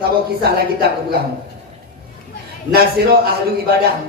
tahu kisah dalam kitab keberang. Nasiro ahli ibadah.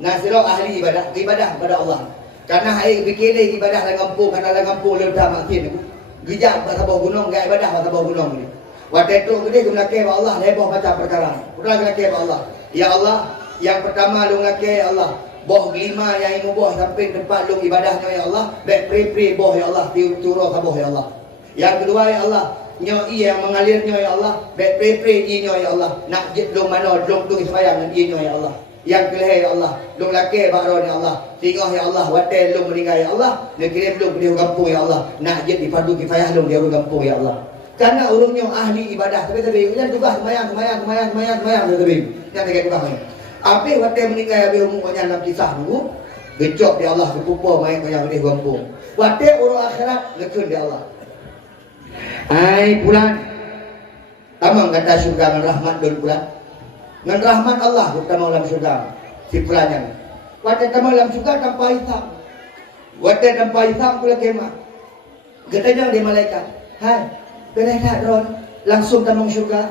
Nasiro ahli ibadah kepada Allah. Karena hai fikir ibadah dalam kampung, karena dalam kampung dah makin gejak pada bawah gunung, gak ibadah pada bawah gunung ni. Waktu itu gede gulake Allah leboh macam perkara. Udah gulake Allah. Ya Allah, yang pertama lu gulake Allah. Boh lima yang ibu boh sampai tempat lu ibadahnya ya Allah, baik pri boh ya Allah, turo ka boh ya Allah. Yang kedua ya Allah, nyoi yang mengalirnya ya Allah, baik pri inyo ya Allah. Nak jit lu mana lu tu sembahyang dengan inyo ya Allah. Yang kelih ya Allah, lu laki bakron ya Allah. Tiga ya Allah, watel lu meninggal ya Allah, nak kirim lu di kampung ya Allah. Nak jit di fardu kifayah lu di kampung ya Allah. Karena urungnya ahli ibadah, tapi jangan juga sembahyang tapi jangan kayak juga. Apa waktu meninggal habis umurnya dalam kisah dulu, gecok dia Allah kepupa main yang di kampung. Waktu orang akhirat lekun dia Allah. Hai bulan, tamang kata surga dengan rahmat dan bulan. Dengan rahmat Allah kita mau dalam surga. Si bulannya. Waktu kita mau dalam surga tanpa hitam. Waktu tanpa hitam pula kemah. Katanya di malaikat. Hai, berehat ron, langsung tamang surga.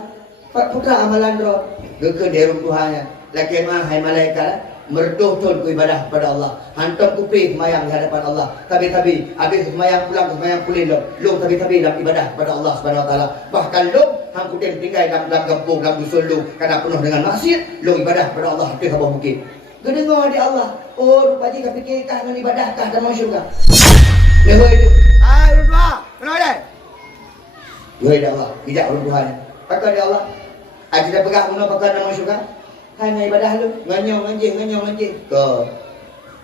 Pak putra amalan ron. Gekun dia Tuhannya. Laki mah hai malaikat merdoh-doh ku ibadah kepada Allah. Hantam kupri semayang di hadapan Allah. Tapi habis semayang pulang semayang pulih lu tapi dalam ibadah kepada Allah Subhanahu wa taala. Bahkan lu hang kutin tinggal dalam kampung dalam dusun lu karena penuh dengan maksiat, lu ibadah kepada Allah itu apa mungkin. Kedengar di Allah. Oh rupanya kau fikir kah dengan ibadah kah dalam syurga. Lehoi itu. Ah dua. Kenapa dah? Lehoi dah Allah. Tidak urut Tuhan. Pakai di Allah. Kita pegang guna pakai dalam syurga. Hanya ibadah lu, nganyong anjing. Ke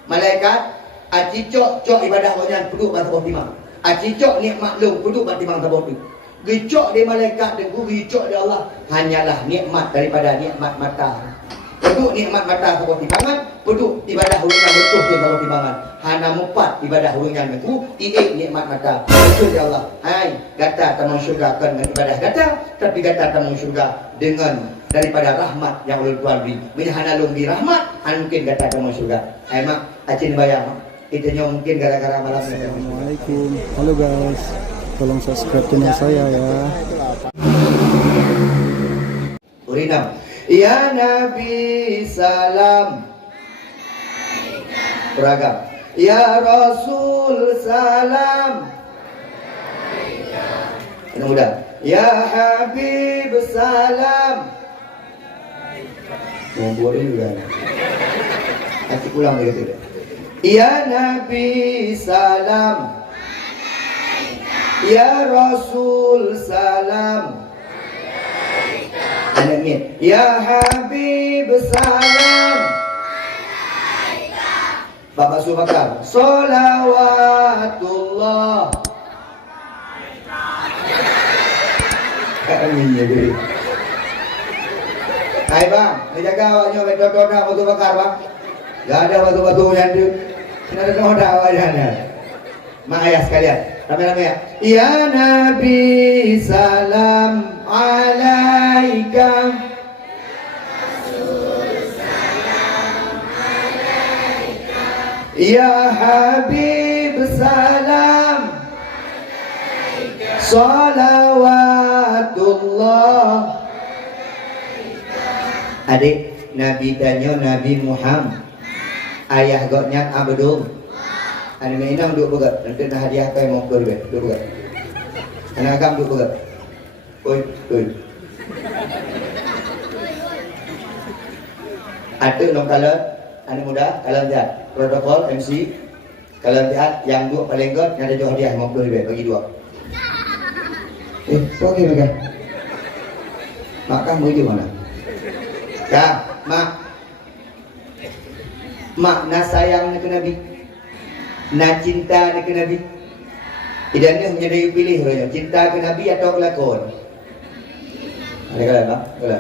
malaikat, acicok ibadah orang duduk pada bawah timang. Acicok nikmat lu duduk pada timang bawah tu. Gicok di malaikat dan gicok di Allah hanyalah nikmat daripada nikmat mata. Duduk nikmat mata bawah timbangan, duduk ibadah orang yang betul tu bawah timbangan. Hana mupat ibadah orang yang betul, iik nikmat mata. Betul di Allah. Hai, kata tamang syurga kan dengan ibadah kata, tapi kata tamang syurga dengan daripada rahmat yang oleh Tuhan beri. Menyahana lumbi rahmat, mungkin kata kamu surga. Mak, acin bayang. Itu mungkin gara-gara malam. Assalamualaikum. Halo guys, tolong subscribe channel saya ya. Urinam. Ya Nabi salam. Beragam. Ya Rasul salam. Ini mudah. Ya Habib salam. Ngomongin juga. Nanti pulang begitu deh. Ya Nabi salam. Ya Rasul salam. Amin. Ya Habib salam. Bapak Subakar. Salawatullah. Amin ya diri. Hai bang, menjaga awaknya betul-betul batu bakar bang. Gak ada batu-batu yang tu. Tidak ada noda awaknya. Mak ayah sekalian, ramai-ramai ya. Ya Nabi salam alaika. Ya Habib salam salawatullah. Adik, Nabi tanya Nabi Muhammad. Ayah gotnya Abdul. Ane mainang duk begat. Nanti nak hadiah kai mau ke duk begat. Anak agam duk begat. Oi. Atu nong kalah, ane muda, kalah jahat. Protokol MC. Kalah jahat yang dua paling got ada jo hadiah mau ke bagi dua. Kok gini kan? Maka mau di mana? Ya, makna sayang ke Nabi, na cinta ke Nabi. Tidak ni hanya dia pilih saja, cinta ke Nabi atau kelakon. Ada kala bang, kala.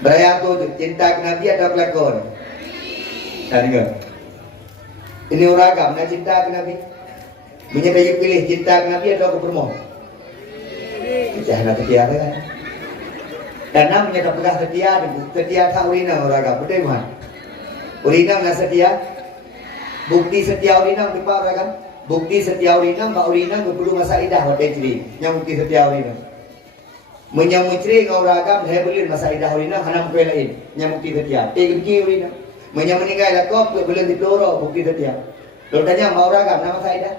Beraya tu cinta ke Nabi atau kelakon. Ada ke? Ini uragam, na cinta ke Nabi. Menyapa dia pilih cinta ke Nabi atau ke permoh. Jangan setia kan? Dan namanya tak pernah setia tak urina uragam, betul kan? Urina nggak setia, bukti setia urina di pak uragam, bukti setia urina, mbak urina perlu masa idah hotel jadi, yang bukti setia urina. Menyamutri ngau ragam hebulin masa idah urina hanam kue lain nyamukti tetia pergi urina menyamunigai lakop belum dipeloro bukti tetia lalu tanya mau ragam nama saya idah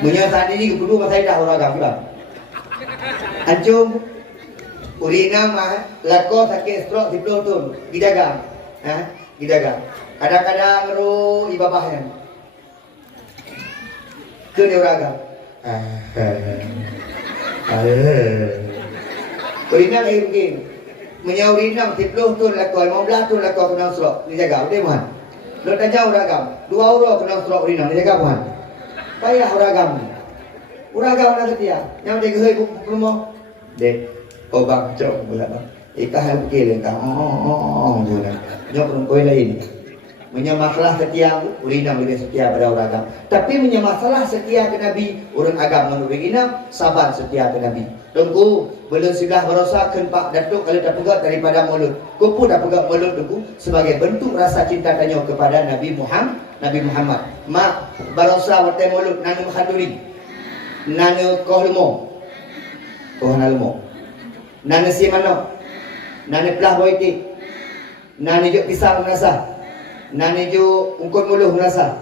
menyatakan ini kudu masa idah ragam juga ancung urina mah lakop sakit stroke dipeloro gidagang gidagang kadang-kadang ru ibabahnya ke dia ragam Urinang air begini menyau urinang 10 tun lakoi 15 tun lakoi kena serok dijaga udah man lo tanya uragam 2 euro kena serok urinang dijaga man payah uragam nak setia yang dia gehoi rumah dek obang cok pula bang ikah yang begini kah guna nyok rungkoi lain menyamasalah setia urinang lebih setia pada uragam tapi menyamasalah setia ke Nabi urang agam menurut begina sabar setia ke Nabi tunggu belum sudah merosakan pak datuk kalau dah pegat daripada mulut kupu dah pegat mulut tunggu sebagai bentuk rasa cinta tanya kepada Nabi Muhammad mak barosa watai mulut nanu khaduri nanu kohlumo kohanalmo nanu simano nanu pelah boiti nanu juk pisang nasa nani ju ungkut muluh nasa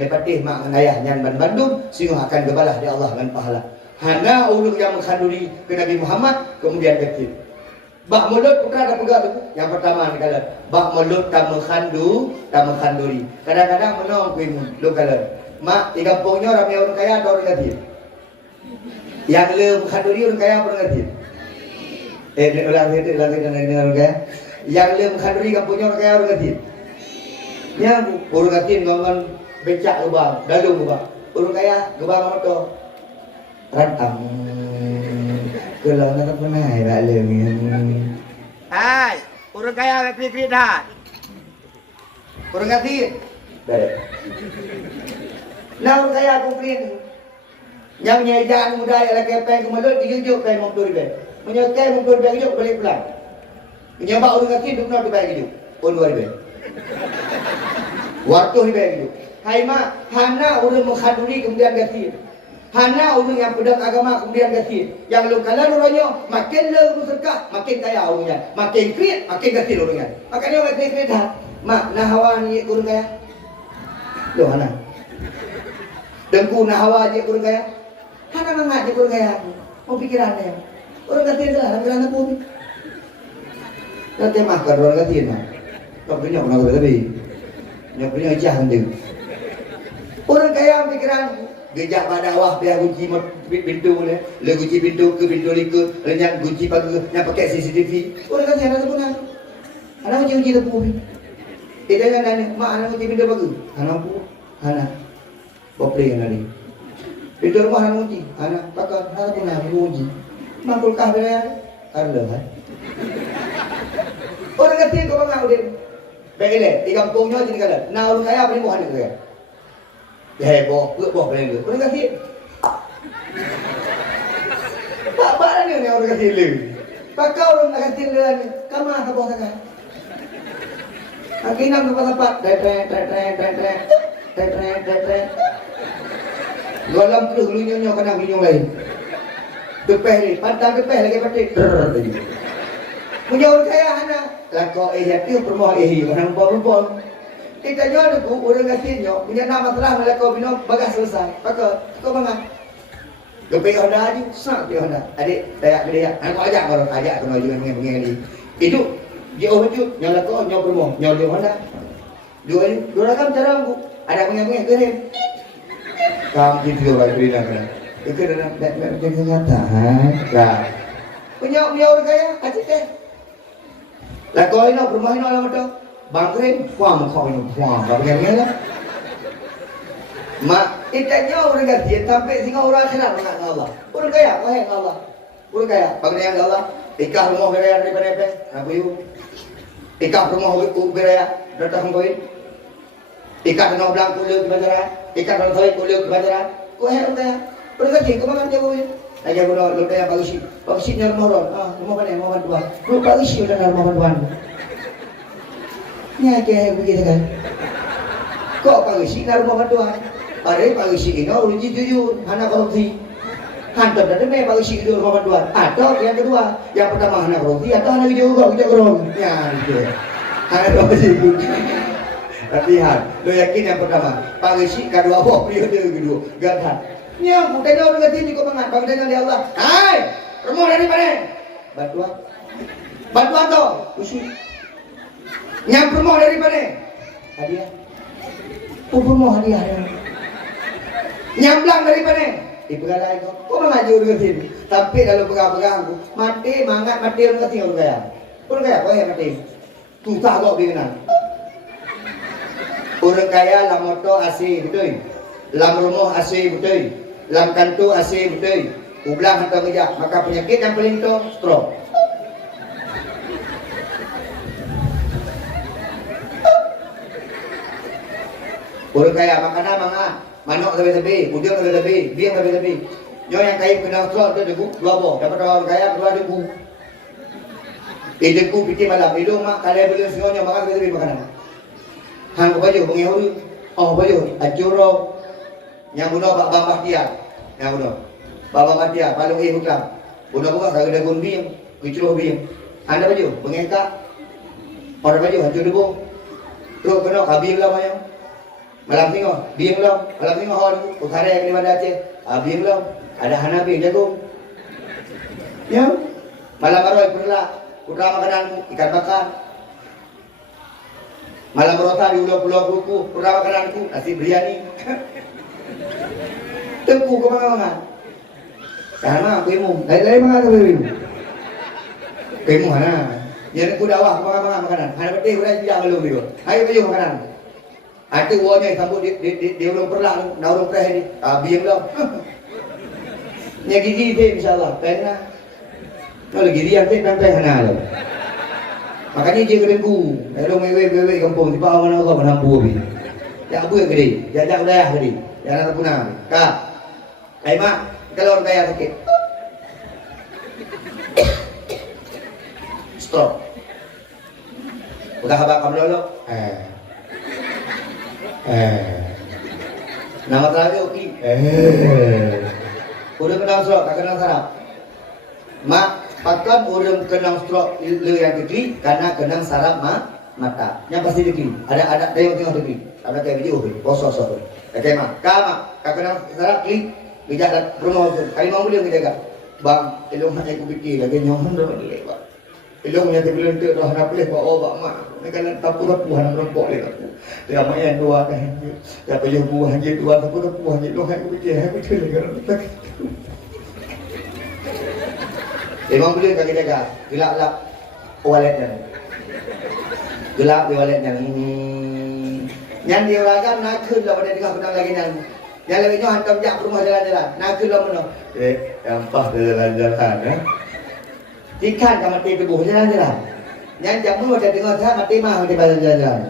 lepatih mak ayah nyan Bandung singguh akan gebalah di Allah dengan pahala hana ulung yang mengkanduri ke Nabi Muhammad kemudian kecil bak mulut putra dah pegang tu yang pertama ni kala bak mulut tak mengkanduri kadang-kadang menong kuimu lu kala mak di kampungnya ramai orang kaya atau orang kecil yang le mengkanduri orang kaya orang kecil orang kaya yang le mengkanduri kampungnya orang kaya orang kecil ya orang kecil ngomong becak gebang dalung gebang orang kaya gebang motor rantang kalau nak pernah tak lem hai orang kaya klik dah orang kecil dah nah orang kaya klik yang nyejaan muda yang kepeng kemelut dijujuk peng motor dia menyekai motor dia hidup balik pulang menyebab orang kecil duduk nak balik hidup pun 2000 waktu ni begitu. Hai mak, hana orang mengkanduri kemudian ganti. Hana orang yang pedang agama kemudian ganti. Yang lu kalau orangnya makin le bersedekah, makin kaya orangnya. Makin kredit, makin ganti orangnya. Makanya orang kredit dah. Mak, nah hawa ni kurang kaya. Loh hana. Dengku nah hawa je kurang kaya. Hana mangat je kurang kaya. Mau pikirannya. Orang ganti dah, pikiran apa ni? Nanti makan orang ganti mah. Kau punya orang lebih. Yang punya jahan dia. Orang kaya pikiran gejak pada awak biar kunci pintu ni, le kunci pintu ke pintu liku, lenyap kunci pagi, yang pakai CCTV. Orang kaya ada pun ada kunci tepu. Jangan nanya, mak anak kunci pintu pagi, anak pu, anak, bopre yang ada. Pintu rumah anak kunci, anak pakai, anak pun ada kunci. Mangkul kah dia, karena kan. Orang kaya kau bangau dia. Baiklah, di kampungnya jadi kala. Nah orang kaya apa ni bukan dia? Heboh, boh benda. Orang kaya. Apa ni orang kaya? Pakai orang kaya ni. Kamah apa sangat? Akhirnya tempat-tempat. Dalam tu lunyonyo kena lunyong lain. Kepeh ni, pantang kepeh lagi patik. Punya orang kaya anak. Lakau dia permoh orang perempuan. Kita jual tu orang kasihnyo punya nama telah melakau bina bagas selesai. Maka kau mangan. Gepek Honda aja, sak dia Honda. Adik, dayak dia. Aku ajak orang ajak kena juga dengan ni. Itu dia orang tu yang lakau nyau permoh, nyau dia Honda. Dua ragam cara aku. Ada pengen kirim. Kamu gitu baik bilang kan. Itu dalam jangan kata. Lah. Punya orang kaya, acik deh. Lah kau ini rumah ini orang macam bangkring, kuam kau ini kuam, bagaimana? Mak, itanya orang kaya sampai singa orang kenal dengan Allah. Orang kaya, wahai Allah. Orang kaya, bagaimana Allah? Ikah rumah beraya dari mana? Aku ibu. Ikah rumah beraya datang kau ini. Ikah tanah belang kuliah di bazar. Ikah tanah sawit kuliah di bazar. Wahai orang kaya, orang kaya kau makan jago ini. Aja guna lu dah pagi ni rumah orang. Rumah mana? Rumah tuan. Lu pagi sih udah rumah tuan. Ni aja begitu kan. Kok pagi sih rumah tuan? Ada pagi sih ini orang jujur, hana korupsi. Hantar dah demi bagi si kedua rumah dua. Atau yang kedua, yang pertama anak roti atau anak hijau juga gerong. Ya gitu. Anak dua situ. Latihan. Lo yakin yang pertama? Bagi si kedua apa periode kedua. Gatal. Nya, udah jauh dengan sini kau mangan. Bagi dengan dia Allah. Hai, rumah dari mana? Bantuan. Bantuan tu. Usul. Yang rumah dari mana? Hadiah. Rumah hadiah. Nyamblang dari mana? Dipegang itu, kok mengaju dengan sini? Tapi kalau pegang-pegang aku, mati, mangat, mati orang kecil orang kaya. Orang kaya, kau yang mati. Susah kok bingung. Orang kaya lam motor AC betul, lam rumah AC betul, lam kantor AC betul. Ublang hantar kerja, maka penyakit yang paling tu stroke. Orang kaya makanan mangat. Manok tebi-tebi, udang tebi-tebi, biang tebi-tebi. Yo yang kaya kena stroke tu debu, dua boh. Dapat orang kaya dua debu. Debu pikir malam, hidung mak kalian beli semuanya makan tebi-tebi makanan. Hang baju pengihui, oh baju ajuro. Yang bunuh bak bambah dia, yang bunuh. Bambah dia, paling hutang. Bunuh buka kalau ada gun biang, bicuruh biang. Anda baju pengeka. Orang baju hancur debu. Tu kena kabin lah mayang. Malam tengok, biang belum. Malam tengok hon, utara yang di mana Aceh. Biang belum. Ada hanabi jagung. Ya. Malam baru pernah putra makanan ikan bakar. Malam rota di ulo-ulo buku, putra makananku nasi biryani. Tengku ke mana-mana. Karena aku imu, dari mana tu imu? Imu mana? Yang aku dakwah makan makanan. Hana betul udah tidak belum dia. Ayo baju makanan. Ati uangnya sambut di urung perlah, na urung preh ni. Biang dah. Nya gigi dia insyaallah. Pena. No lagi dia teh sampai hana lah. Makanya dia kedengku. Kalau mewe kampung di bawah mana kau menampu bi. Ya abu gede, jajak udah gede. Jangan terpunang. Kak. Ai mak, kalau orang kaya sakit. Stop. Udah habaq kamu dulu. Nama terakhir Uki. Udah kenal stroke, tak kenal sarap. Mak, pakan orang kenal stroke le yang kekli karena kenal sarap mata. Yang pasti kekli. Ada tengok kekli. Ada kayak video, poso-poso. Oke mak, kak kenal sarap kekli. Bijak rumah tu. Kali mau boleh jaga. Bang, elok hanya aku fikir lagi nyaman dah boleh bang. Elok punya tiba-tiba tu dah nak boleh bawa bang mak. Nak kalau tapu-tapu hang rempok le aku. Dia mak yang dua kan. Dia pergi buah je dua tapu-tapu hang elok aku fikir aku tu lagi orang. Memang boleh kaki jaga. Gelap-gelap waletnya. Gelap di waletnya. Yang dia orang nak kun lah pada dengar kenal lagi nan. Yang lebihnya hantar jak rumah jalan-jalan. Nak kun lah mana? Empah jalan-jalan ya. Ikan kan mati tubuh jalan-jalan. Yang jamu ada dengar saya mati mah mati jalan-jalan.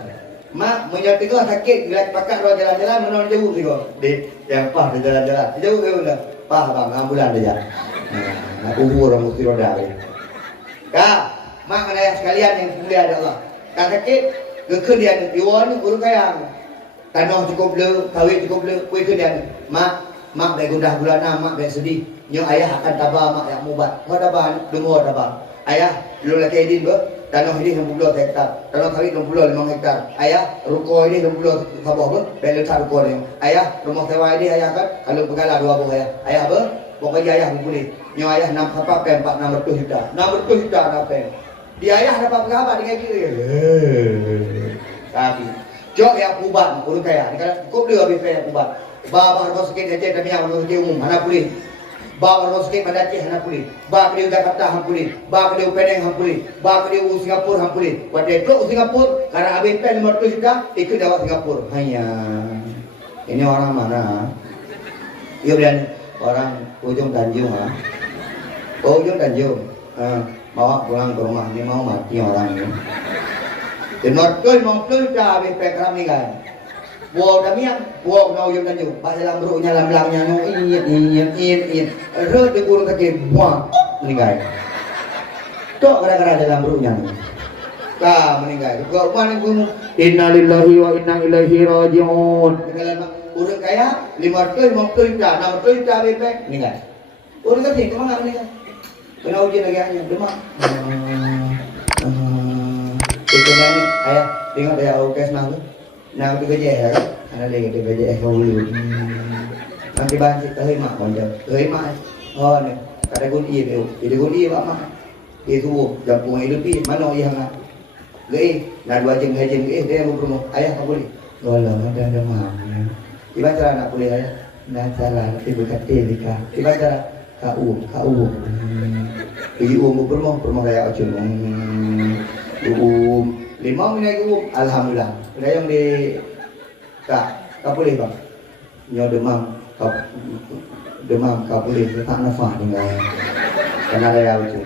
Mak menjadi tengah sakit bila pakat roh jalan-jalan menon jauh tengok. Dek, yang pah jalan-jalan. Jauh ke udah. Pah bang, ambulan dia. Nak umur orang mesti roda. Kak, mak mana sekalian yang mulia ada Allah. Kak sakit, kekendian iwan urung kayang. Tanah cukup le, kawin cukup le, kuih kendian. Mak baik gundah bulanan, mak baik sedih. Nyo ayah akan tabah mak yang mubat. Kau tabah, dengar tabah. Ayah, lu lagi edin ber. Tanah ini 60 hektar. Tanah sawit 65 hektar. Ayah, ruko ini 60 sabah ber. Bela tak ruko ni. Ayah, rumah sewa ini ayah kan. Kalau pegala 2 buah ayah. Ayah ber. Pokoknya ayah boleh. Nyo ayah 6 apa pen 600 juta. 600 juta nak pen. Dia ayah dapat berapa dengan kira. Tapi jok yang kubat urut kaya. Kalau cukup dia habis yang kubat. Bapa harus sikit aja demi yang urut umum. Mana boleh. Bapa harus sikit pada cih mana boleh. Bapa dia Jakarta ham boleh. Bapa dia Penang ham boleh. Bapa dia Singapura ham boleh. Pada itu Singapura karena habis pen 500 juta ikut jawab Singapura. Hanya ini orang mana? Ia berani orang ujung Tanjung ah. Ujung Tanjung. Bawa pulang ke rumah ni mau mati orang ni. Dengar mau dah habis pekram ni kan. Buah kami yang buah kau ujung Tanjung. Pas dalam beruknya lam-lamnya no in. Red di burung kaki buah meninggal. Tok gara-gara dalam beruknya. Kah meninggal. Kau mana gunu? Innalillahi wa inna ilaihi rajiun. Meninggal urut kaya 550 juta, 600 juta habis meninggal. Orang kata ni, kemana ni kan? Kena ujian lagi hanya, demam. Kena ni, ayah, tengok dia okey senang tu. Nak pergi kerja kan? Anak lagi pergi kerja kau dulu. Nanti banci terima kau jam. Terima. Oh ni, kata gun dia. Dia gun dia apa? Dia tu jampung hidup pi, mana ia hang? Gei, nak dua jeng dia berumur. Ayah kau boleh. Golong ada demam. Tiba cara nak boleh ayah. Nak cara tiba kata nikah. Tiba cara kau. Ibu berumur kayak acun. Lima minit alhamdulillah. Ada yang di tak boleh bang. Nyo demam kau boleh tak nafas tinggal. Karena ada acun.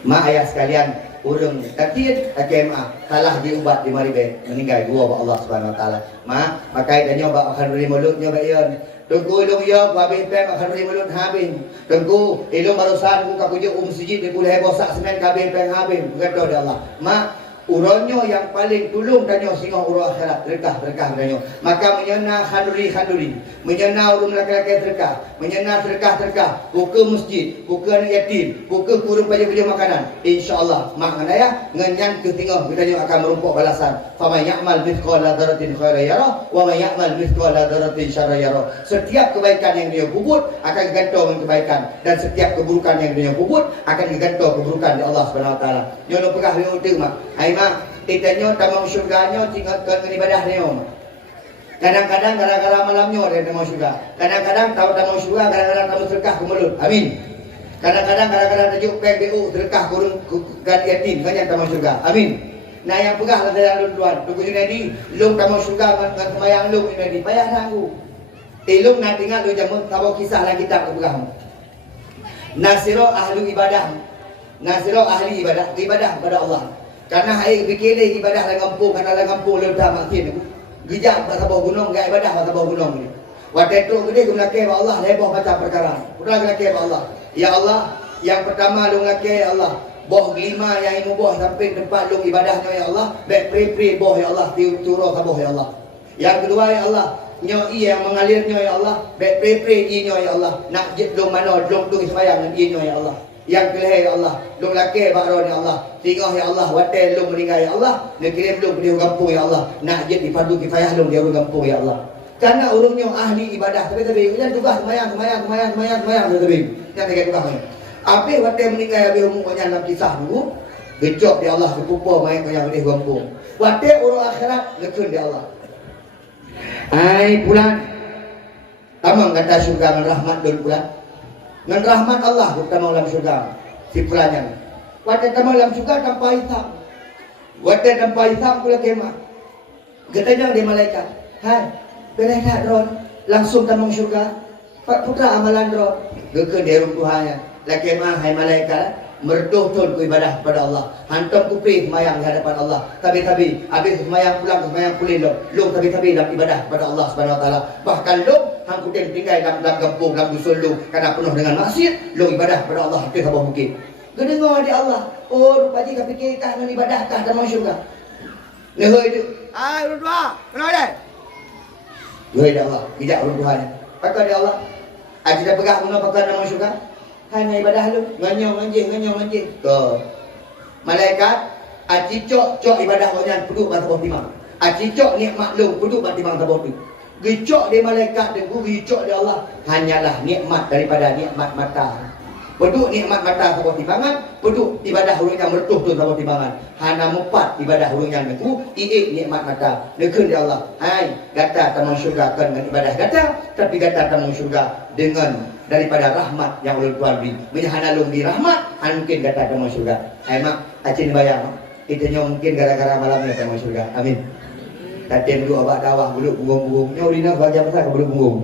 Mak ayah sekalian, urang kecil AKMA kalah diubat di Maribe meninggal dua Allah Subhanahu Wa Taala. Mak pakai dan nyoba akan beri mulut nyoba ion. Tunggu ilung yo habis pem akan beri mulut habis. Tunggu ilung barusan ku kapujuk masjid di pulih bosak semen kabeh pem habis. Kata dia Allah. Mak uronyo yang paling tulung danyo singo uro akhirat terkah danyo. Maka menyena khanduri menyena urung laki-laki terkah buka masjid, buka anak yatim, buka kurung paja-paja makanan. Insyaallah mak ngana ya ngenyan ke tengok danyo akan merumpuk balasan. Faman ya'mal mithqala dzarratin khairan yarah wa man ya'mal mithqala dzarratin syarran yarah. Setiap kebaikan yang dia buat akan gantung kebaikan dan setiap keburukan yang dia buat akan digantung keburukan di Allah Subhanahu Wa Taala. Nyono pegah dia utek mak. Hai mak, kita tamang syurganya tinggal ke ibadah dia. Kadang-kadang gara-gara malamnya dia tamang syurga. Kadang-kadang tahu tamang syurga gara-gara tamu sedekah ke mulut. Amin. Kadang-kadang gara-gara tajuk PBU sedekah kurung ganti yatim kan tamang syurga. Amin. Nah yang pegah lah dalam tuan. Tunggu Junedi, lung tamang syurga dengan semayang lung Junedi. Payah nanggu. Lung nak tinggal lu jamu tahu kisah lah kitab ke pegah. Nasiro ahli ibadah kepada Allah. Karena hai fikir dia ibadah dalam kampung, karena dalam kampung ledah makin gejak pada bawah gunung, gak ibadah pada bawah gunung ni. Waktu itu gede gulake Allah leboh baca perkara. Udah gulake Allah. Ya Allah, yang pertama lu gulake Allah. Boh lima yang imu boh sampai tempat lu ibadahnya ya Allah, baik pri boh ya Allah, turo saboh ya Allah. Yang kedua ya Allah, nyoi yang mengalirnya ya Allah, baik pri inyo ya Allah. Nak jet lu mana lu sembahyang inyo ya Allah. Yang kelih ya Allah, lu laki bakron ya Allah, tinggal ya Allah, watel lu meninggal ya Allah, nak kirim lu di kampung ya Allah, nak jet di fardu kifayah lu di kampung ya Allah. Karena urungnya ahli ibadah, tapi jangan tugas semayang tapi jangan tegak tugas. Apa watel meninggal ya umumnya dalam kisah dulu, gecok di Allah sepupu main yang di kampung. Watel urung akhirat lekun di Allah. Ai bulan, tamang kata surga dengan rahmat dan bulan. Dengan rahmat Allah kita mau dalam surga si pulannya. Waktu kita mau dalam surga tanpa hisab. Waktu tanpa hisab pula kemah. Katanya di malaikat, hai, boleh tak Ron? Langsung kita mau surga. Pak putra amalan Ron. Geke dia Tuhannya. Laki mah hai malaikat merdoh-doh ku ibadah kepada Allah. Hantam ku pergi semayang di hadapan Allah. Habis habis semayang pulang pulih long tabi dalam ibadah kepada Allah Subhanahu Wa Taala. Bahkan long hang kuten tinggal dalam kampung dalam dusun long karena penuh dengan maksiat, long ibadah kepada Allah itu sabah mungkin. Kedengar di Allah. Oh, rupanya kau fikir kah dengan ibadah kah dalam syurga. Lehoi itu. Ah, urut dua. Kenapa dia? Lehoi di Allah. Tidak urut Tuhan. Pakai di Allah. Kita pegang guna pakai dalam syurga. Hanya ibadah lu, nganyong anjing. Tuh. Malaikat, acicok ibadah orang penduduk batu timang. Acicok nikmat lu penduduk batu timang tabotu. Gicok di malaikat dan gicok di Allah hanyalah nikmat daripada nikmat mata. Penduduk nikmat mata tabotu timbangan, penduduk ibadah orang yang mertuh tu tabotu timbangan. Hana mupat ibadah orang yang itu nikmat mata. Nekun di Allah. Hai, kata tamang syurga kan dengan ibadah kata, tapi kata tamang syurga dengan daripada rahmat yang oleh Tuhan beri. Menyahana lu di rahmat, mungkin kata tamang syurga. Hai mak, acin bayang. Itanya mungkin gara-gara malamnya tamang syurga. Amin. Tatian dulu abak dawah bulu punggung. Nyo rina baca pasal ke bulu punggung.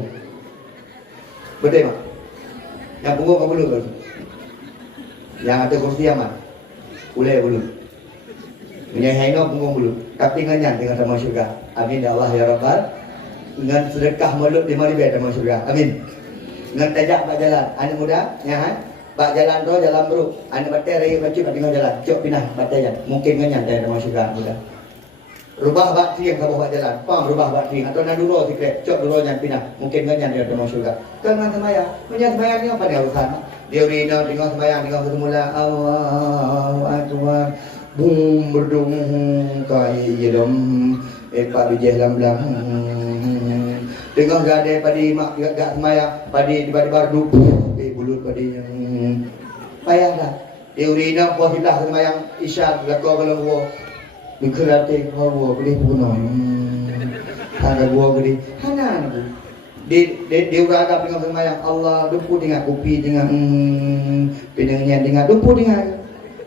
Betul mak? Yang punggung ke bulu ke? Yang ada kursi amat. Ulai bulu. Menyahaino punggung bulu. Tapi nganyan dengan tamang syurga. Amin ya Allah ya Rabbal. Dengan sedekah mulut di Maribe tamang syurga. Amin. Dengan tajak bak jalan, anak muda, ya kan? Bak jalan tu jalan beruk, anak batai raya baca kat tengah jalan, cok pindah batai jalan. Mungkin nganyan dari masuk syurga muda. Rubah bateri yang kamu buat jalan. Pam rubah bateri. Atau nak duro sikit. Cok duro yang pindah. Mungkin ganyan dia termasuk syurga. Kan semayang. Punya semayang ni apa dia urusan? Dia urina tengok semayang tengok semula. Allahu Akbar. Bum berdung kai yedom. Pak bijih lam-lam. Tengok gade padi mak gak semayang. Padi tiba-tiba duduk. Bulut padi yang payah dah. Dia urina posilah semayang isyak lakau kalau gua. Dikerati hawa gede puno. Ada gua gede. Hana aku. Dia uragap dengan semayang Allah dupu dengan kopi dengan pinangnya dengan dupu dengan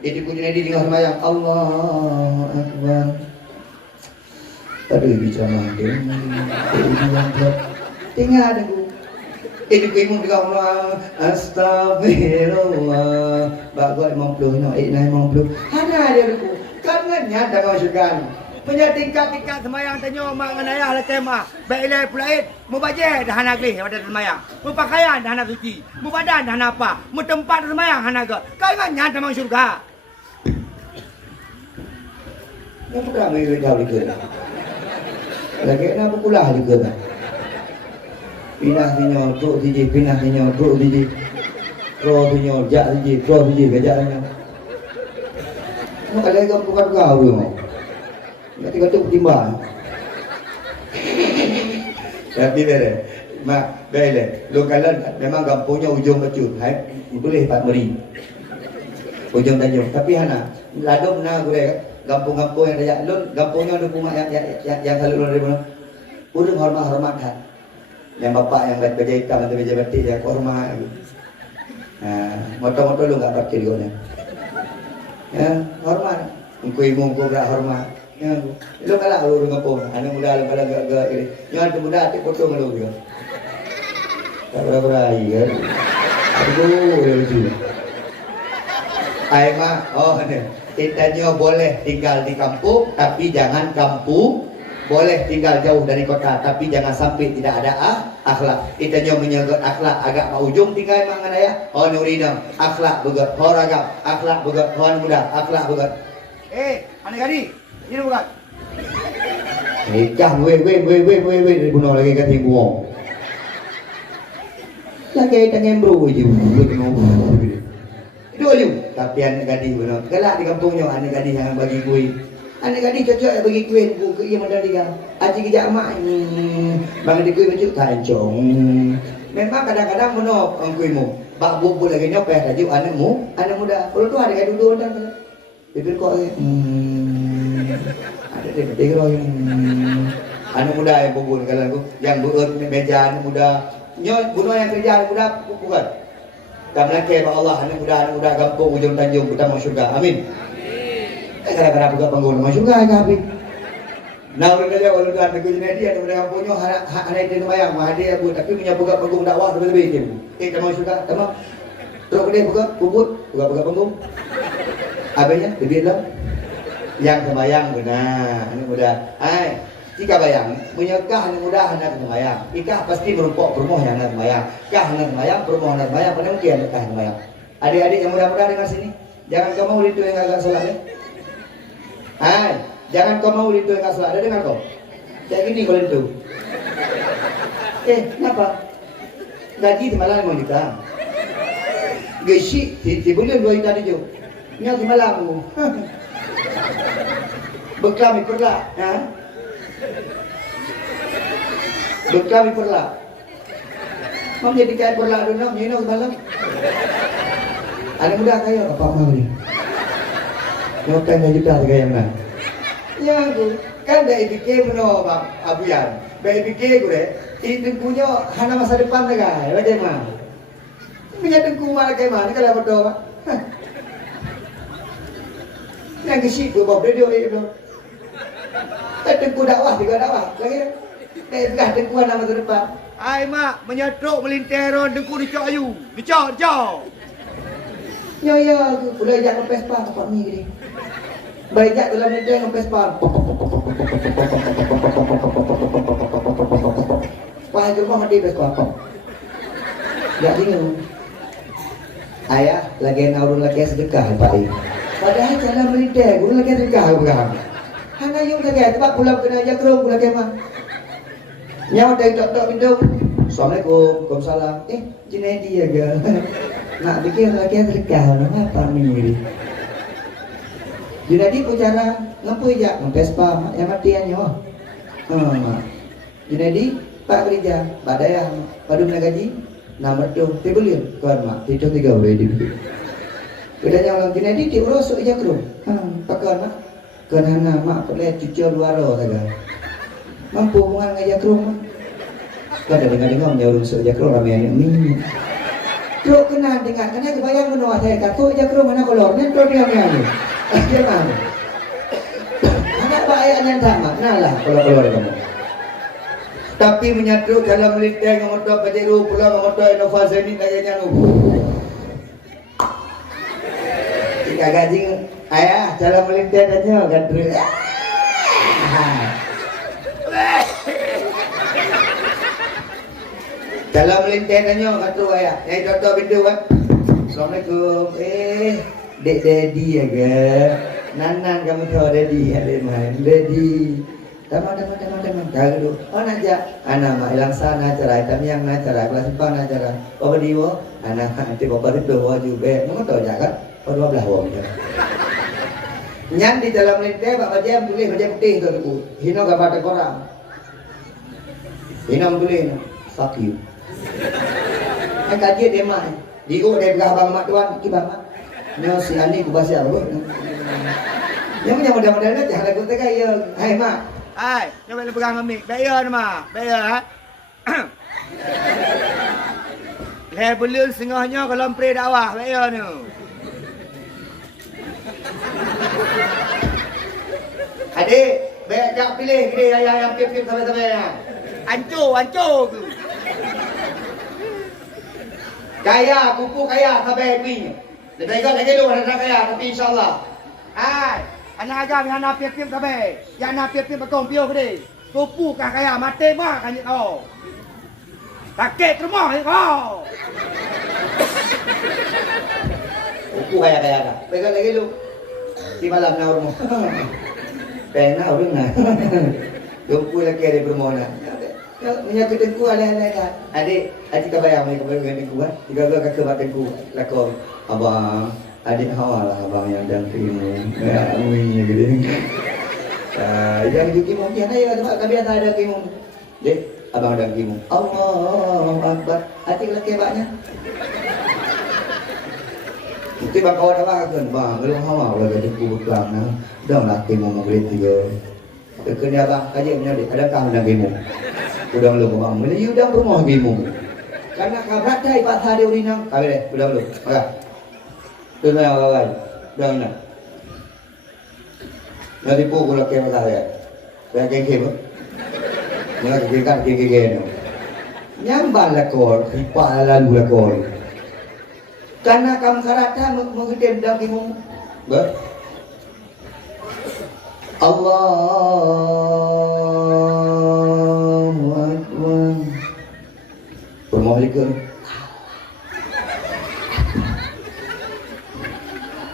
itu punya di dengan semayang Allah Akbar. Aduh bicara dia. Tinggal aku. Itu keimun dengan Allah Astagfirullah. Bagus 50 no 50. Hana dia aku. Kangennya dah kau syurga. Punya tingkat-tingkat semayang tanya mak dengan ayah lah tema. Baiklah pulait, mu bajai dah hana gelih pada semayang. Mu pakaian dah hana suci. Mu badan dah hana apa. Mu tempat semayang hana ke. Kangennya dah kau syurga. Kenapa kau ambil jauh ke? Lagi nak pukulah juga kan. Pindah tinyo, truk tiji, pindah tinyo, truk tiji. Truk tinyo, jak tiji, truk tiji, gajak tinyo. Mau kalau kau bukan kau tu mau, nanti kau tu timbang. Tapi beres, mak beres. Lu kalau memang kampungnya ujung kecil, boleh 4 meri. Ujung tajam. Tapi hana, ladum na gure kampung-kampung yang ada, lu kampungnya ada rumah yang selalu dari mana? Udah hormat kan. Yang bapak yang baju hitam atau baju batik dia hormat. Motor-motor lu enggak pakai dia. Ya, hormat. Engkau ibu engkau berak hormat. Ya, lu kalah lu ngapun. Anak muda lu kalah gak ini. Yang anak muda atik potong lu juga. Tak berapa kan? Aduh, dia lucu. Ai mak, oh ni. Kitanya boleh tinggal di kampung, tapi jangan kampung. Boleh tinggal jauh dari kota, tapi jangan sampai tidak ada akhlak. Kitanya menjaga akhlak agak mau ujung tinggal mangan ayah. Oh nurina, akhlak begat, horagam, akhlak begat, hon muda, akhlak begat. Anak gadis, ini bukan. Nikah, weh, bunuh lagi kati buang. Lagi tangan bro je, itu aja. Tapi anak gadis bunuh. Galak di kampungnya anak gadis yang bagi kuih. Anak gadis cocok bagi kuih buku ia mandang dia. Aji kejak mak bang di kuih baju kancong. Memang kadang-kadang menop kuihmu. Bak bubul lagi nyopeh lagi anakmu, anak muda. Kalau tu ada kayak dulu dah. Bibir kok ada dia betul anak muda yang bubul kalau aku yang buat meja anak muda. Nyo bunuh yang kerja anak muda bukan. Dan melaki Allah anak muda kampung ujung Tanjung kita masuk surga. Amin. Kadang-kadang buka panggung masuk surga ke habis. Nah orang dia walau tuan tegur jenis dia ada mereka punya anak itu bayang mah dia aku tapi punya buka panggung dakwah lebih je. Kita masuk surga, tamam. Terus dia buka panggung. Habisnya lebih lah. Yang sembahyang benar anak muda. Jika bayang menyekah anak muda anak sembahyang. Ikah pasti merumpok perumoh yang anak sembahyang. Kah anak sembahyang perumoh anak sembahyang pada mungkin kah sembahyang. Adik-adik yang muda-muda dengar sini. Jangan kau mau itu yang agak salah ya. Jangan kau mau itu yang agak salah. Ada dengar kau? Kayak gini kalau itu. Kenapa? Gaji semalam 5 juta. Gaji si bulan 2 juta tu. Nyak semalam tu. Bekam perla, Bekam perla. Mau jadi kayak perla dulu, ni nak semalam. Anak muda kaya apa mau ni? Kau kan gaji juta kaya mana? Ya tu, kan dah fikir benar bang Abian. Dah fikir gue, itu punya hana masa depan negara, bagaimana? Punya tengku malah bagaimana kalau berdoa? Yang kecil tu bawa radio itu. Tengku dakwah juga dakwah lagi. Dah tengku hana masa depan. Ai mak menyetruk melinteron tengku dicok ayu, dicok. Ya, boleh ajak ke Vespa tempat ni gini. Baik ajak dalam meja ke Vespa. Wah, rumah mati Vespa. Tak bingung. Ayah, lagi naurun lagi sedekah Pak. Padahal cara melintir, guru lagi sedekah bukan. Hana yung lagi, tempat pulang kena jakrung pula kemah. Nyawa dari tok-tok pintu. Assalamualaikum, Waalaikumsalam. Junaidi ya ga. Nak bikin lagi terkah, apa nih? Junaidi bicara ngapu ya, Vespa, yang matian yo. Junaidi Pak kerja, badaya, padu gaji, nomor tu, tibulian, kawan mak, itu 3 boleh dibeli. Kedanya orang Junaidi diurus aja kru, pakai mak, kerana mak boleh cuci luar saja. Mampu mengan aja kru mak. Kada dengar menyaurung saja kru ramai ini. Kru kena dengar, karena kebayang menua saya kata aja kru mana kolornya, kru dia ni. Dia mana? Anak bayar yang sama, nalah kolor kamu. Tapi menyatu dalam melintai ngomoto pajeru pulang ngomoto inovasi ini kayaknya lu. Jika gaji ayah dalam melintai aja gadru. Dalam melintai aja gadru ayah. Yang contoh pintu kan. Assalamualaikum. Dek Dedi ya ga. Nanan kamu tahu Dedi ada main. Dedi. Teman. Kalau oh naja, anak mak hilang sana cara, kami yang nacara, kelas 4 nacara. Bapak diwo, anak nanti bapak itu wajib be, mau tahu jaga, pada 12 wong. Nyan di dalam lente, bapak jam tulis baca putih tu aku. Hino gambar orang. Hino tulis, fuck you. Kaji dia mak, diu dia begah bang mak tuan, kibang mak. Nyo si Ani ku bahasa apa? Yang mudah-mudahan jangan lagu tega ya, hai mak. Hai, coba lu pegang mic. Bayar mah, bayar ha. Le belul sengahnya kalau pre dakwah, bayar ni. Adik, bayar jak pilih dia yang pip-pip sampai-sampai. Ancur tu. Kaya, kupu kaya sampai kuing. Lebih lagi lu ada kaya tapi insya-Allah. Hai. Anak ajar yang nak pip-pip sampai. Yang nak pip-pip betul piau ke dia. Kupu kah kaya mati mah kan kau. Sakit rumah kau. Kupu kaya dah. Pegang lagi lu. Di malam na rumah. Pena orang na. Kupu lagi ada rumah na. Menyatu tengku alih-alih kan. Adik kabayang mai kabayang tengku kan. Tiga kakak tengku lakon. Abang adik hawa lah abang yang dan kimu, amuinya gitu. Yang juga mungkin ayo tempat kami ada kimu. Dek, abang dan kimu. Allahu Akbar. Hati laki baknya. Itu bang kawan apa kan? Bang, belum hawa lagi di kubur belakang. Dah nak kimu mau beli tiga. Kena abang kajiannya dek. Adakah ada kimu? Udah belum bang. Beli udah rumah kimu. Karena kabrat dah ibat hari urinang. Kami deh, udah belum. Maka. Tuh na kawan, dah na. Nanti pukul lagi macam saya. Saya kengkep. Mula kengkep kengkep. Nyambal lakor, ipalan lakor. Karena kamu karata menghidup dalam imu. Ber. Allahu Akbar. Permohon.